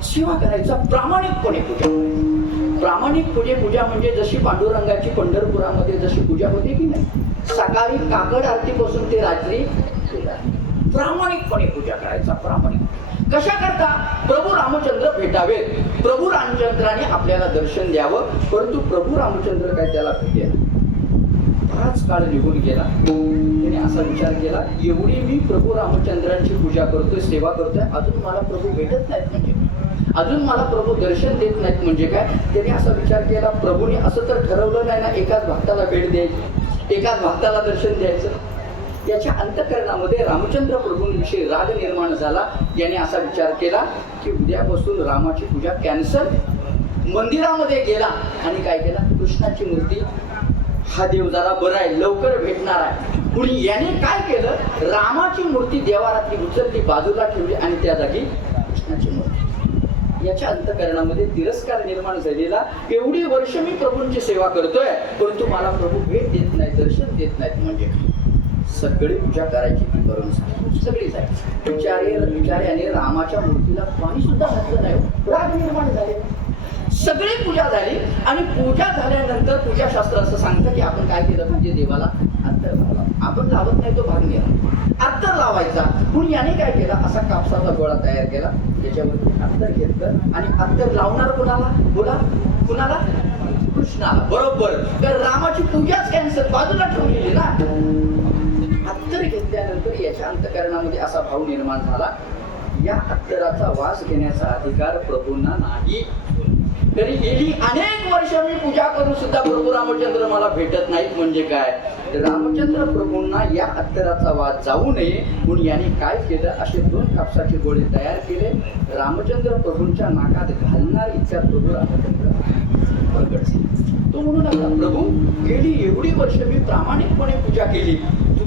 सेवा करायचा, प्रामाणिकपणे पूजा करायचा. प्रामाणिक पूजा म्हणजे जशी पांडुरंगाची पंढरपुरामध्ये जशी पूजा होती की नाही, सकाळी काकड आरतीपासून ते रात्री प्रामाणिकपणे पूजा करायचा. प्रामाणिक कशा करता, प्रभू रामचंद्र भेटावेत, प्रभू रामचंद्राने आपल्याला दर्शन द्यावं. परंतु प्रभू रामचंद्र काय त्याला भेटेल. बराच काळ निघून गेला. त्याने असा विचार केला, एवढी मी प्रभू रामचंद्रांची पूजा करतोय, सेवा करतोय, अजून मला प्रभू भेटत नाहीत म्हणजे, अजून मला प्रभू दर्शन देत नाहीत म्हणजे काय. त्याने असा विचार केला, प्रभूने असं तर ठरवलं नाही ना एकाच भक्ताला भेट द्यायची, एकाच भक्ताला दर्शन द्यायचं. याच्या अंतःकरणामध्ये रामचंद्र प्रभूंविषयी राग निर्माण झाला. याने असा विचार केला की उद्यापासून रामाची पूजा कॅन्सल. मंदिरामध्ये गेला आणि काय केला, कृष्णाची मूर्ती, हा देव जरा बरा आहे, लवकर भेटणार आहे. कुणी याने काय केलं, रामाची मूर्ती देवारातली उचलली, बाजूला ठेवली आणि त्या जागी कृष्णाची मूर्ती. याच्या अंतःकरणामध्ये तिरस्कार निर्माण झालेला. एवढी वर्ष मी प्रभूंची सेवा करतोय, परंतु मला प्रभू भेट देत नाही, दर्शन देत नाहीत म्हणजे. सगळी पूजा करायची ती करून सगळी जायची. विचार्याने रामाच्या मूर्तीला पाणी सुद्धा घातलं नाही. राग निर्माण झाले. सगळी पूजा झाली आणि पूजा झाल्यानंतर पूजाशास्त्र असं सांगतं की आपण काय केलं पाहिजे, देवाला अत्तर लावला. आपण लावत नाही तो भाग निघाला, अत्तर लावायचा. म्हणून याने काय केला, असा कापसाचा गोळा तयार केला, त्याच्यावर अत्तर घेतलं आणि अत्तर लावणार कोणाला, बोला कुणाला, कृष्णाला. बरोबर, तर रामाची पूजाच कॅन्सल, बाजूला ठेवलेली ना. अत्तर घेतल्यानंतर याच्या अंतःकरणामध्ये असा भाव निर्माण झाला, या अत्तराचा वास घेण्याचा अधिकार प्रभूंना नाही. तरी गेली अनेक वर्ष मी पूजा करून सुद्धा प्रभू रामचंद्र मला भेटत नाहीत म्हणजे काय. रामचंद्र प्रभूंना या अत्तराचा वास जाऊ नये म्हणून याने काय केलं, असे 2 कापसाचे गोळे तयार केले. रामचंद्र प्रभूंच्या नाकात घालणार इच्छा प्रभू रामचंद्र प्रगट झाले. तो म्हणू लागला, प्रभू गेली एवढी वर्ष मी प्रामाणिकपणे पूजा केली,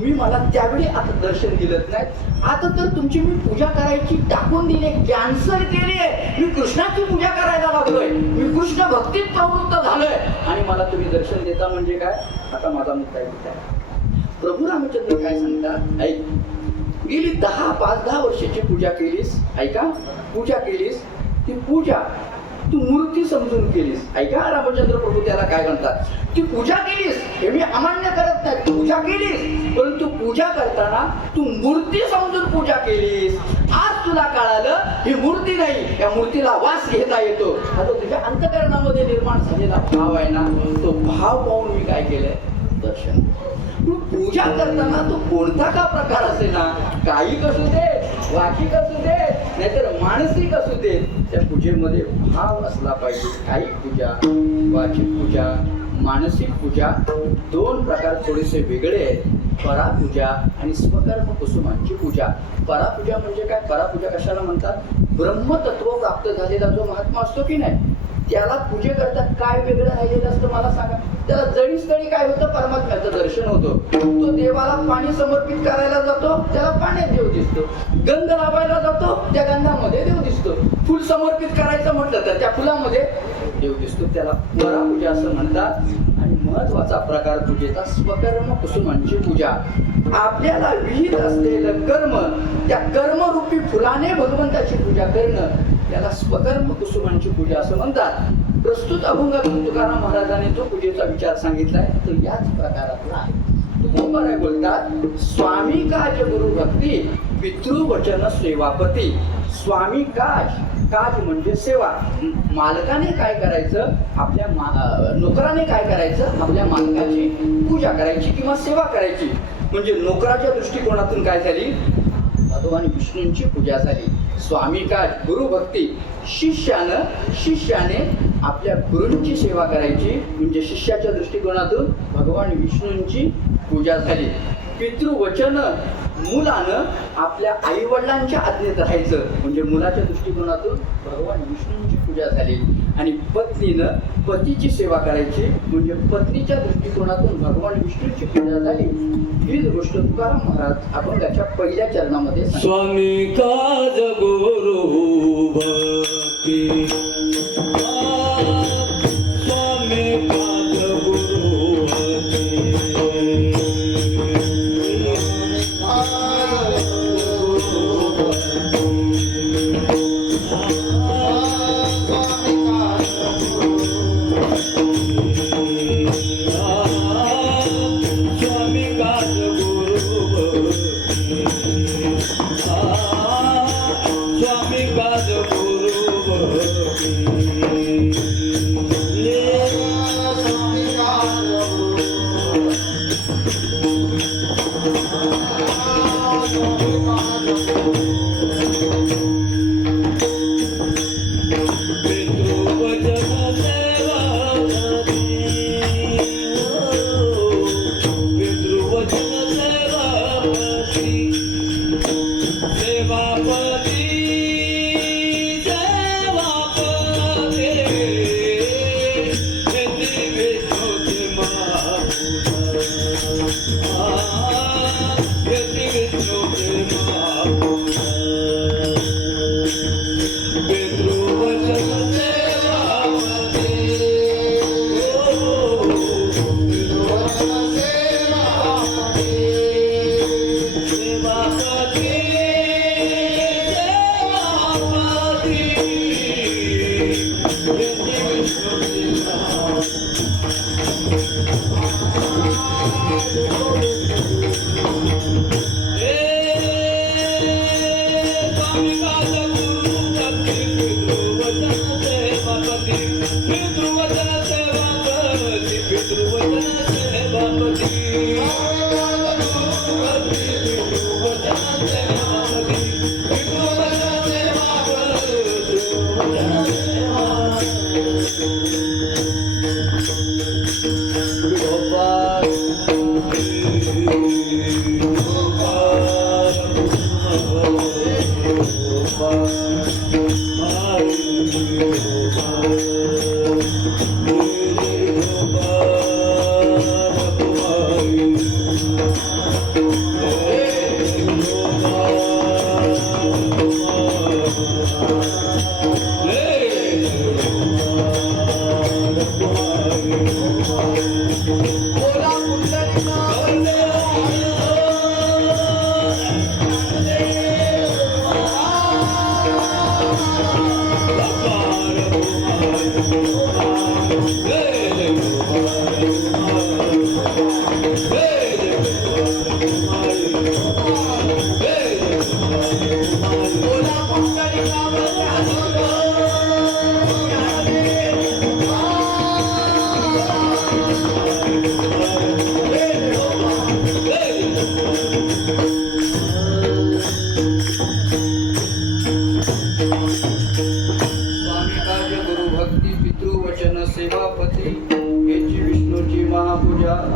तुम्ही मला त्यावेळी आता दर्शन दिलं नाही. आता तर तुमची मी पूजा करायची टाकून दिली, कॅन्सल केली आहे. मी कृष्णाची पूजा करायला लागलोय, मी कृष्ण भक्तीत प्रवृत्त झालोय आणि मला तुम्ही दर्शन देता म्हणजे काय? आता माझा मुद्दा येत आहे. प्रभू रामचंद्र काय सांगतात, ऐक, गेली 5-10 वर्षाची पूजा केलीस, ऐका, पूजा केलीस, ती पूजा तू मूर्ती समजून केलीस. ऐका रामचंद्र प्रभू त्याला काय म्हणतात, ती पूजा केलीस हे मी अमान्य करत नाही, पूजा केलीस, परंतु पूजा करताना तू मूर्ती समजून पूजा केलीस. आज तुला कळालं ही मूर्ती नाही, या मूर्तीला वास घेता येतो. हा जो तुझ्या अंतःकरणामध्ये निर्माण झालेला भाव आहे ना, तो भाव पाहून मी काय केलंय, दर्शन. पूजा करताना तो कोणता का प्रकार असे ना, कायिक असू दे, वाचिक असू दे, नाहीतर मानसिक असू दे, त्या पूजेमध्ये भाव असला पाहिजे. कायिक पूजा, वाचिक पूजा, मानसिक पूजा, 2 प्रकार थोडेसे वेगळे आहेत. परापूजा आणि स्वकर्म कुसुमांची पूजा. परापूजा म्हणजे काय? परापूजा कशाला म्हणतात? ब्रह्मतत्व प्राप्त झालेला जो महात्मा असतो की नाही, त्याला पूजेकरता काय वेगळं राहिलेलं असतं मला सांगा. त्याला जळीस्थळी काय होतं? परमात्म्याचं दर्शन होतं. तो देवाला पाणी समर्पित करायला जातो, त्याला पाण्यात देव दिसतो. गंध लावायला जातो, त्या गंधामध्ये देव दिसतो. फुल समर्पित करायचं म्हटलं तर त्या फुलामध्ये देव दिसतो. त्याला परापूजा असं म्हणतात. आणि महत्वाचा प्रकार पूजेचा स्वकर्म कुसुमांची पूजा. आपल्याला विहित असलेलं कर्म, त्या कर्मरूपी फुलाने भगवंताची पूजा करणं, त्याला स्वकर्म कुसुमांची पूजा असं म्हणतात. प्रस्तुत अभंगातून तुकाराम महाराजांनी तो पूजेचा विचार सांगितलाय, तो याच प्रकारातला आहे. तुकोबाराय बोलतात, स्वामी काज गुरु भक्ती, पितृवचन सेवापती. स्वामी काज, काज म्हणजे सेवा. मालकाने काय करायचं, आपल्या नोकराने काय करायचं, आपल्या मालकाची पूजा करायची किंवा सेवा करायची. म्हणजे नोकराच्या दृष्टिकोनातून काय झाली, भगवान विष्णूंची पूजा झाली. स्वामी काज गुरु भक्ती, शिष्याने आपल्या गुरूंची सेवा करायची, म्हणजे शिष्याच्या दृष्टिकोनातून भगवान विष्णूंची पूजा झाली. पितृवचन, मुलानं आपल्या आई वडिलांच्या आज्ञेत राहायचं, म्हणजे मुलाच्या दृष्टिकोनातून भगवान विष्णूंची पूजा झाली. आणि पत्नीनं पतीची सेवा करायची, म्हणजे पत्नीच्या दृष्टिकोनातून भगवान विष्णूंची पूजा झाली. हीच गोष्ट तुकाराम महाराज अभंगाच्या पहिल्या चरणामध्ये सांगतात. स्वामी काज गुरु भक्ती, स्वामी काज गुरु भक्ती, स्वामी काज गुरु भक्ती.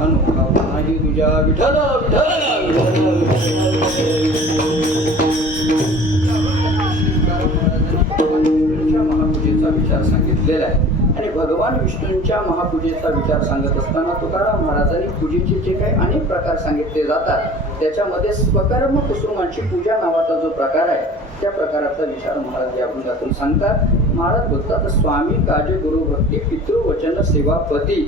अनोखा नाही तुझ्या विठ्ठल विठ्ठल विठ्ठल महापूजेचा विचार सांगितलेला आहे. आणि भगवान विष्णूंच्या महापूजेचा विचार सांगत असताना तुकाराम महाराजांनी पूजेचे जे काही अनेक प्रकार सांगितले जातात त्याच्यामध्ये स्वकर्म कुसुमांची पूजा नावाचा जो प्रकार आहे त्या प्रकाराचा विचार महाराज या अभंगातून सांगतात. महाराज बोलतात स्वामी काज गुरु भक्ती पितृवचन सेवापती.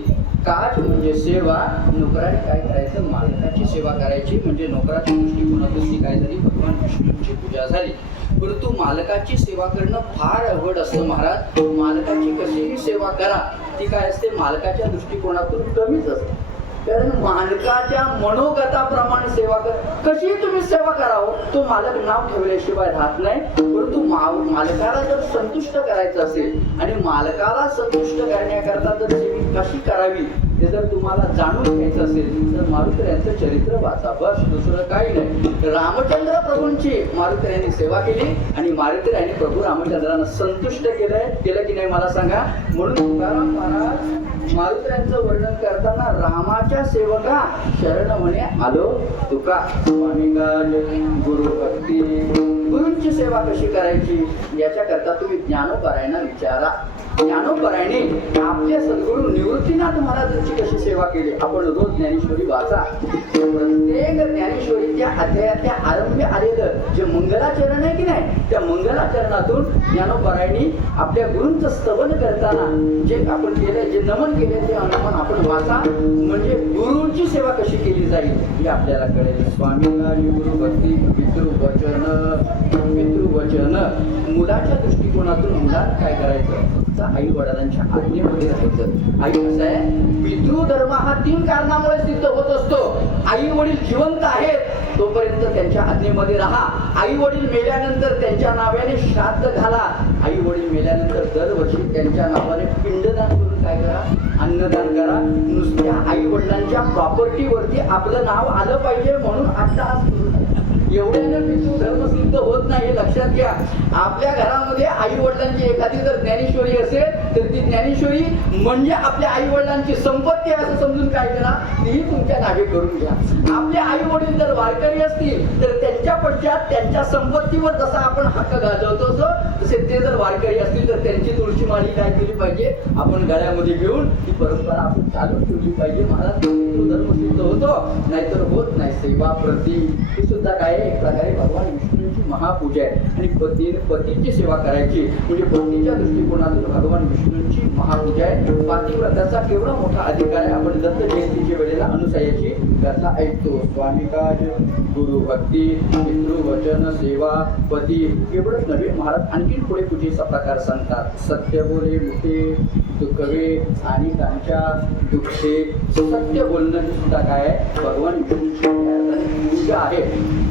काज म्हणजे सेवा, नोकराने काय करायचं मालकाची सेवा करायची म्हणजे नोकराच्या दृष्टिकोनातून ती काय झाली भगवान विष्णूंची पूजा झाली. परंतु मालकाची सेवा करणं फार अवघड असतं महाराज. मालकाची कशीही सेवा करा ती काय असते मालकाच्या दृष्टिकोनातून कमीच असते. कारण मालकाच्या मनोगताप्रमाणे सेवा कशी तुम्ही सेवा करावं तो मालक नाव ठेवल्याशिवाय राहत नाही. परंतु मालकाला जर संतुष्ट करायचं असेल आणि मालकाला संतुष्ट करण्याकरता जर सेवा कशी करावी ते जर तुम्हाला जाणून घ्यायचं असेल तर मारुती यांचं चरित्र वाचा, बस दुसरं काही नाही. रामचंद्र प्रभूंची मारुती यांनी सेवा केली आणि मारुती यांनी प्रभू रामचंद्रांना संतुष्ट केलं की नाही मला सांगा. म्हणून तुकाराम महाराज मारुती वर्णन करताना रामाच्या सेवका शरण म्हणे आलो तुका. स्वामी काज गुरु भक्ती. गुरूंची सेवा कशी करायची याच्याकरता तुम्ही ज्ञानोपरायणा विचारा. ज्ञानोपरायणे आपले सद्गुरू निवृत्तीनाथ महाराजांची कशी सेवा केली आपण रोज ज्ञानेश्वरी वाचा. प्रत्येक ज्ञानेश्वरीच्या अध्यायाच्या आरंभी आलेलं जे मंगलाचरण आहे की नाही त्या मंगलाचरणातून ज्ञानोपरायणी आपल्या गुरूंचं स्तवन करताना जे आपण केलंय जे नमन केले ते नमन आपण वाचा म्हणजे गुरूंची सेवा कशी केली जाईल हे आपल्याला कळेल. स्वामी गुरु भक्ती पितृवचन. पितृवचन मुलाच्या दृष्टिकोनातून मुलांना काय करायचं आई वडिलांच्या आज्ञेमध्ये राहायचं. आई कसं आहे पितृधर्म हा 3 कारणामुळे सिद्ध होत असतो. आई वडील जिवंत आहेत तोपर्यंत त्यांच्या आज्ञेमध्ये राहा. आई वडील मेल्यानंतर त्यांच्या नावाने श्राद्ध घाला. आई वडील मेल्यानंतर दरवर्षी त्यांच्या नावाने पिंडदान करून काय करा अन्नदान करा. नुसत्या आई वडिलांच्या प्रॉपर्टीवरती आपलं नाव आलं पाहिजे म्हणून आता एवढ्यानं पितृधर्म सिद्ध होत नाही हे लक्षात घ्या. आपल्या घरामध्ये आई वडिलांची एखादी जर ज्ञानेश्वरी असेल तर ती ज्ञानेश्वरी म्हणजे आपल्या आई वडिलांची संपत्ती असं समजून काय करा तीही तुमच्या नावे करून घ्या. आपले आई वडील जर वारकरी असतील तर त्यांच्या पश्चात त्यांच्या संपत्तीवर जसा आपण हक्क गाजवतो तसे ते जर वारकरी असतील तर त्यांची तुळशी माळी काय केली पाहिजे आपण गळ्यामध्ये घेऊन ही परंपरा आपण चालू ठेवली पाहिजे. महाराज धर्म सिद्ध होतो नाहीतर होत नाही. सेवा प्रती ही सुद्धा काय एक प्रकारे भगवान विष्णूंची महापूजा आहे. आणि पतीची सेवा करायची म्हणजे पतीच्या दृष्टिकोनातून भगवान विष्णूंची महापूजा आहे. पातिव्रताचा केवढा मोठा अधिकार आहे. आपण दत्त जयंतीच्या वेळेला अनुसयाची कथा ऐकतो. स्वामी काज गुरु भक्ती पितृवचन सेवा पती एवढंच नव्हे महाराज आणखी पुढे पूजेचा प्रकार सांगतात. सत्य बोले मुठे दुःखवे आणि त्यांच्या दुःखे. सत्य बोलणं सुद्धा काय आहे भगवान विष्णूंची पूजा आहे.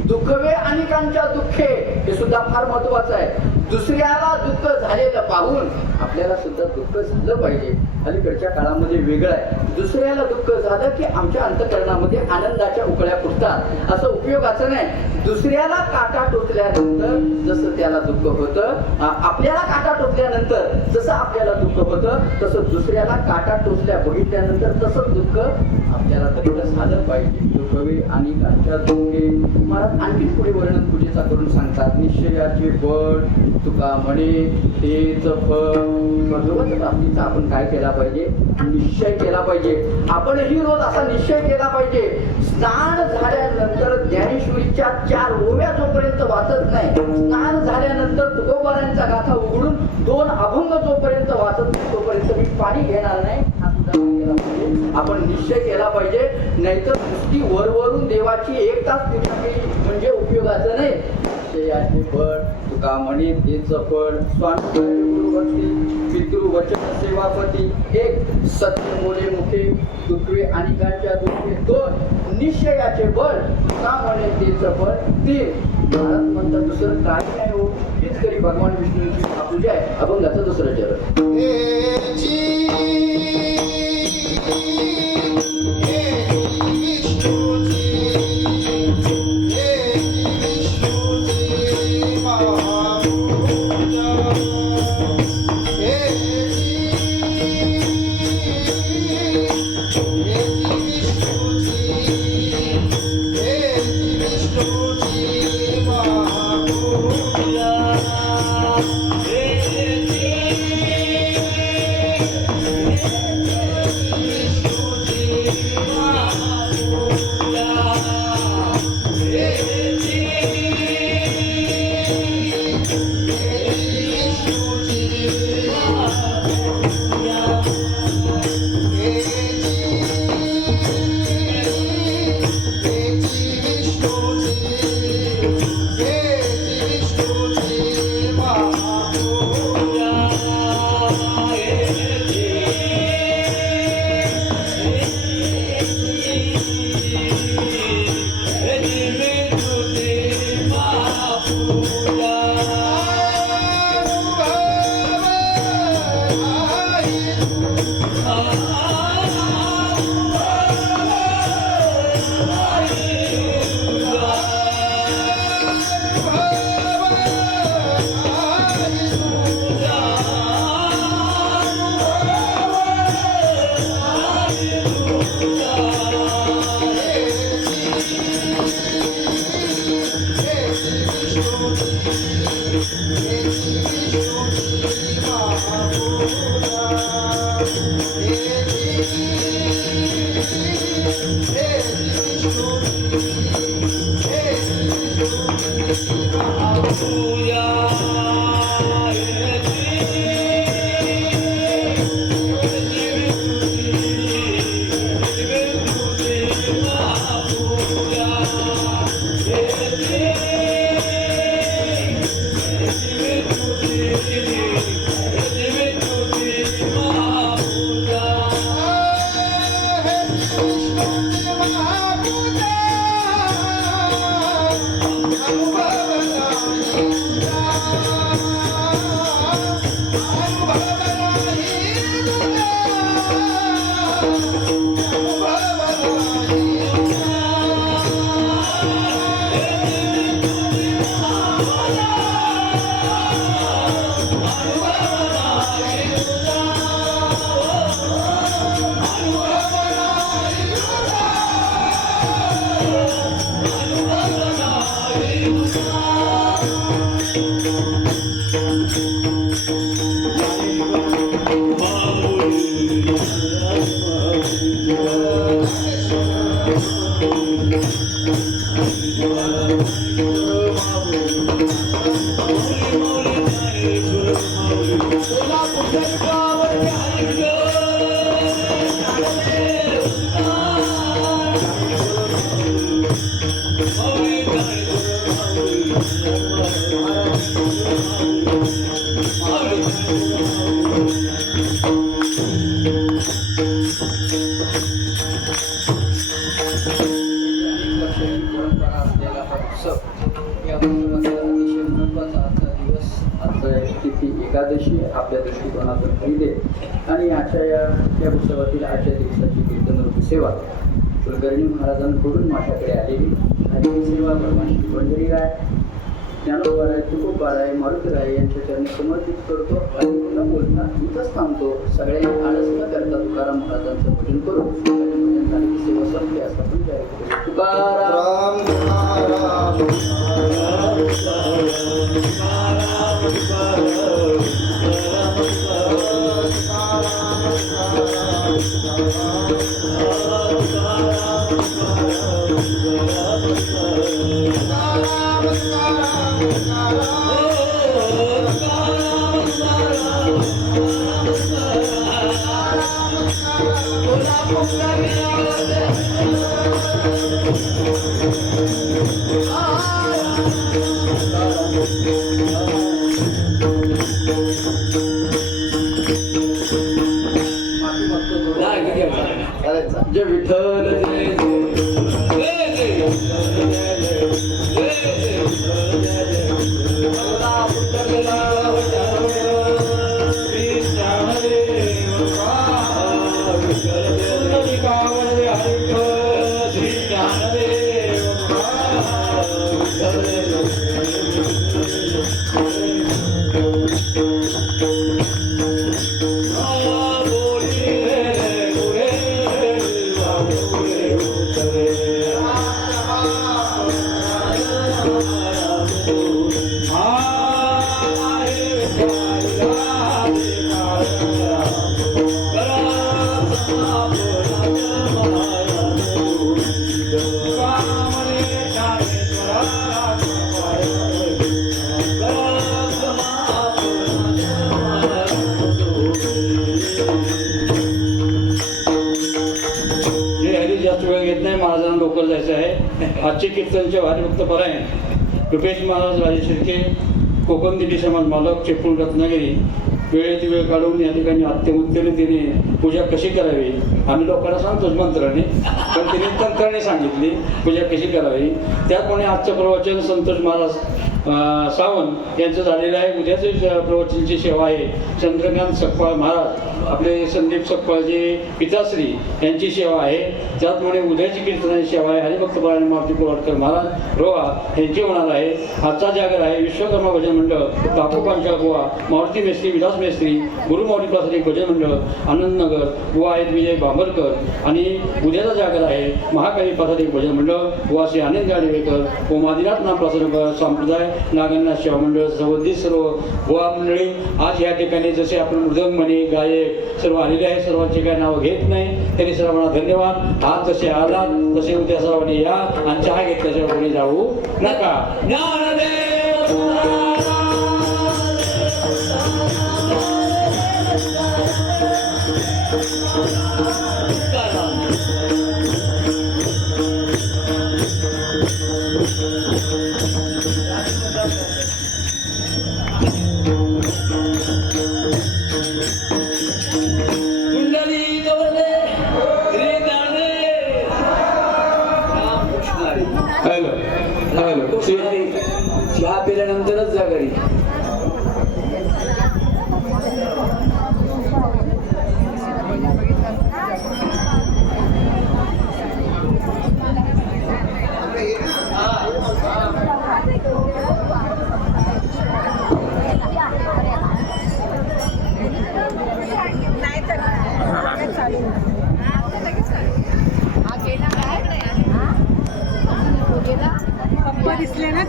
दुःखवे अनेकांच्या दुःखे हे सुद्धा फार महत्वाचं आहे. दुसऱ्याला दुःख झालेलं पाहून आपल्याला सुद्धा दुःख झालं पाहिजे. अलीकडच्या काळामध्ये वेगळं आहे. दुसऱ्याला दुःख झालं की आमच्या अंतःकरणामध्ये आनंदाच्या उकळ्या फुटतात असं उपयोगाचं नाही. दुसऱ्याला काटा टोचल्यानंतर जसं त्याला दुःख होतं आपल्याला काटा टोचल्यानंतर जसं आपल्याला दुःख होतं तसं दुसऱ्याला काटा टोचल्या बघितल्यानंतर तसंच दुःख आपल्याला दग्ध झालं पाहिजे. दुःखवे आणि कांच्या दुःखे. महाराज आणखी पुढे वर्णन पूजेचा करून सांगतात. निश्चयाचे बळ तुका म्हणे तेच फळ. भगवत प्राप्तीचा आपण काय केला पाहिजे निश्चय केला पाहिजे. आपणही रोज असा निश्चय केला पाहिजे. स्नान झाल्यानंतर ज्ञानेश्वरीच्या 4 ओव्या जोपर्यंत वाचत नाही स्नान झाल्यानंतर तुकोबारांचा गाथा उघडून 2 अभंग जोपर्यंत वाचत नाही तोपर्यंत मी पाणी घेणार नाही हा सुद्धा केला पाहिजे. आपण निश्चय केला पाहिजे. नाहीतर नुसती वरवरून देवाची 1 तास पूजा केली म्हणजे उपयोगाचं नाही. निश्चयाचे फळ तुका म्हणे तेच फळ. स्वामी गुरुभक्ती पितृवचन सेवापती. 1 सत्य बोले मुखे दुःखवे अनेकांच्या दुःखे. 2 निश्चयाचे बळ तुका म्हणे तेच फळ. 3 महाराज म्हणतात दुसरं काय नाही हो हीच करी भगवान विष्णूंची पूजा आहे. अभंगाचं दुसरं चरण. परंपरा असलेला हा उत्सव या उत्सवाचा अतिशय महत्त्वाचा आजचा दिवस आजचा तिथी एकादशी आपल्या दृष्टिकोनातून पाहिजे आणि आजच्या या उत्सवातील आजच्या दिवसाची कीर्तन सेवा कुलकर्णी महाराजांकडून माझ्याकडे आलेली आणि ही सेवा भगवान श्री पंढरीराय ज्ञानोबाराय तुकोबाराय मारुतीराय यांच्या चरणी समर्पित करतो आणि न बोलता इथंच थांबतो. सगळ्यांनी आळस न करता तुकाराम महाराजांचं भजन करू आणि सेवा संपली असं आपण जाहीर करू. तुकाराम जय विठ्ठल जय महाराजांना लवकर जायचं आहे. आजचे कीर्तनचे भारीभक्त परायण रुपेश महाराज राजे शिर्के कोकण दिल्ली समाज मालक चिपळूण रत्नागिरी वेळेत वेळ काढून या ठिकाणी अत्यंतरीतीने पूजा कशी करावी आम्ही लोकांना सांगतोच मंत्राने, पण तिने तंत्राने सांगितली पूजा कशी करावी. त्याप्रमाणे आजचं प्रवचन संतोष महाराज सावंत यांचं झालेलं आहे. उद्याचं प्रवचनची सेवा आहे चंद्रकांत सकपाळ महाराज आपले संदीप सकपाळचे पिताश्री यांची सेवा आहे. त्याचप्रमाणे उद्याची कीर्तनाची सेवा आहे हरिभक्तपरायण मारुती कोल्हाटकर महाराज रोहा यांची होणार आहे. आजचा जागर आहे विश्वकर्मा भजन मंडळ काकू पांचाळ गोवा मारुती मेस्त्री विलास मेस्त्री गुरु मारुती प्रासादिक भजन मंडळ आनंदनगर गोवा आहेत विजय बांबरकर. आणि उद्याचा जागर आहे महाकाली प्रासादिक भजन मंडळ गोवा श्री आनंद गाडेवेकर ओमादिनाथ नाम प्रसाद संप्रदाय नागनाथ सेवा मंडळ सवदी सर्व गोवा मंडळी आज या ठिकाणी जसे आपण मृदंग म्हणे गायक सर्व आलेले आहे. सर्वांचे काही नावं घेत नाही तरी सर्वांना धन्यवाद. आज जसे आलात तसे उद्या सर्वांनी या आणि चहा घेतल्याशिवाय कोणी जाऊ नका. चहा पिल्यानंतरच जा घरी.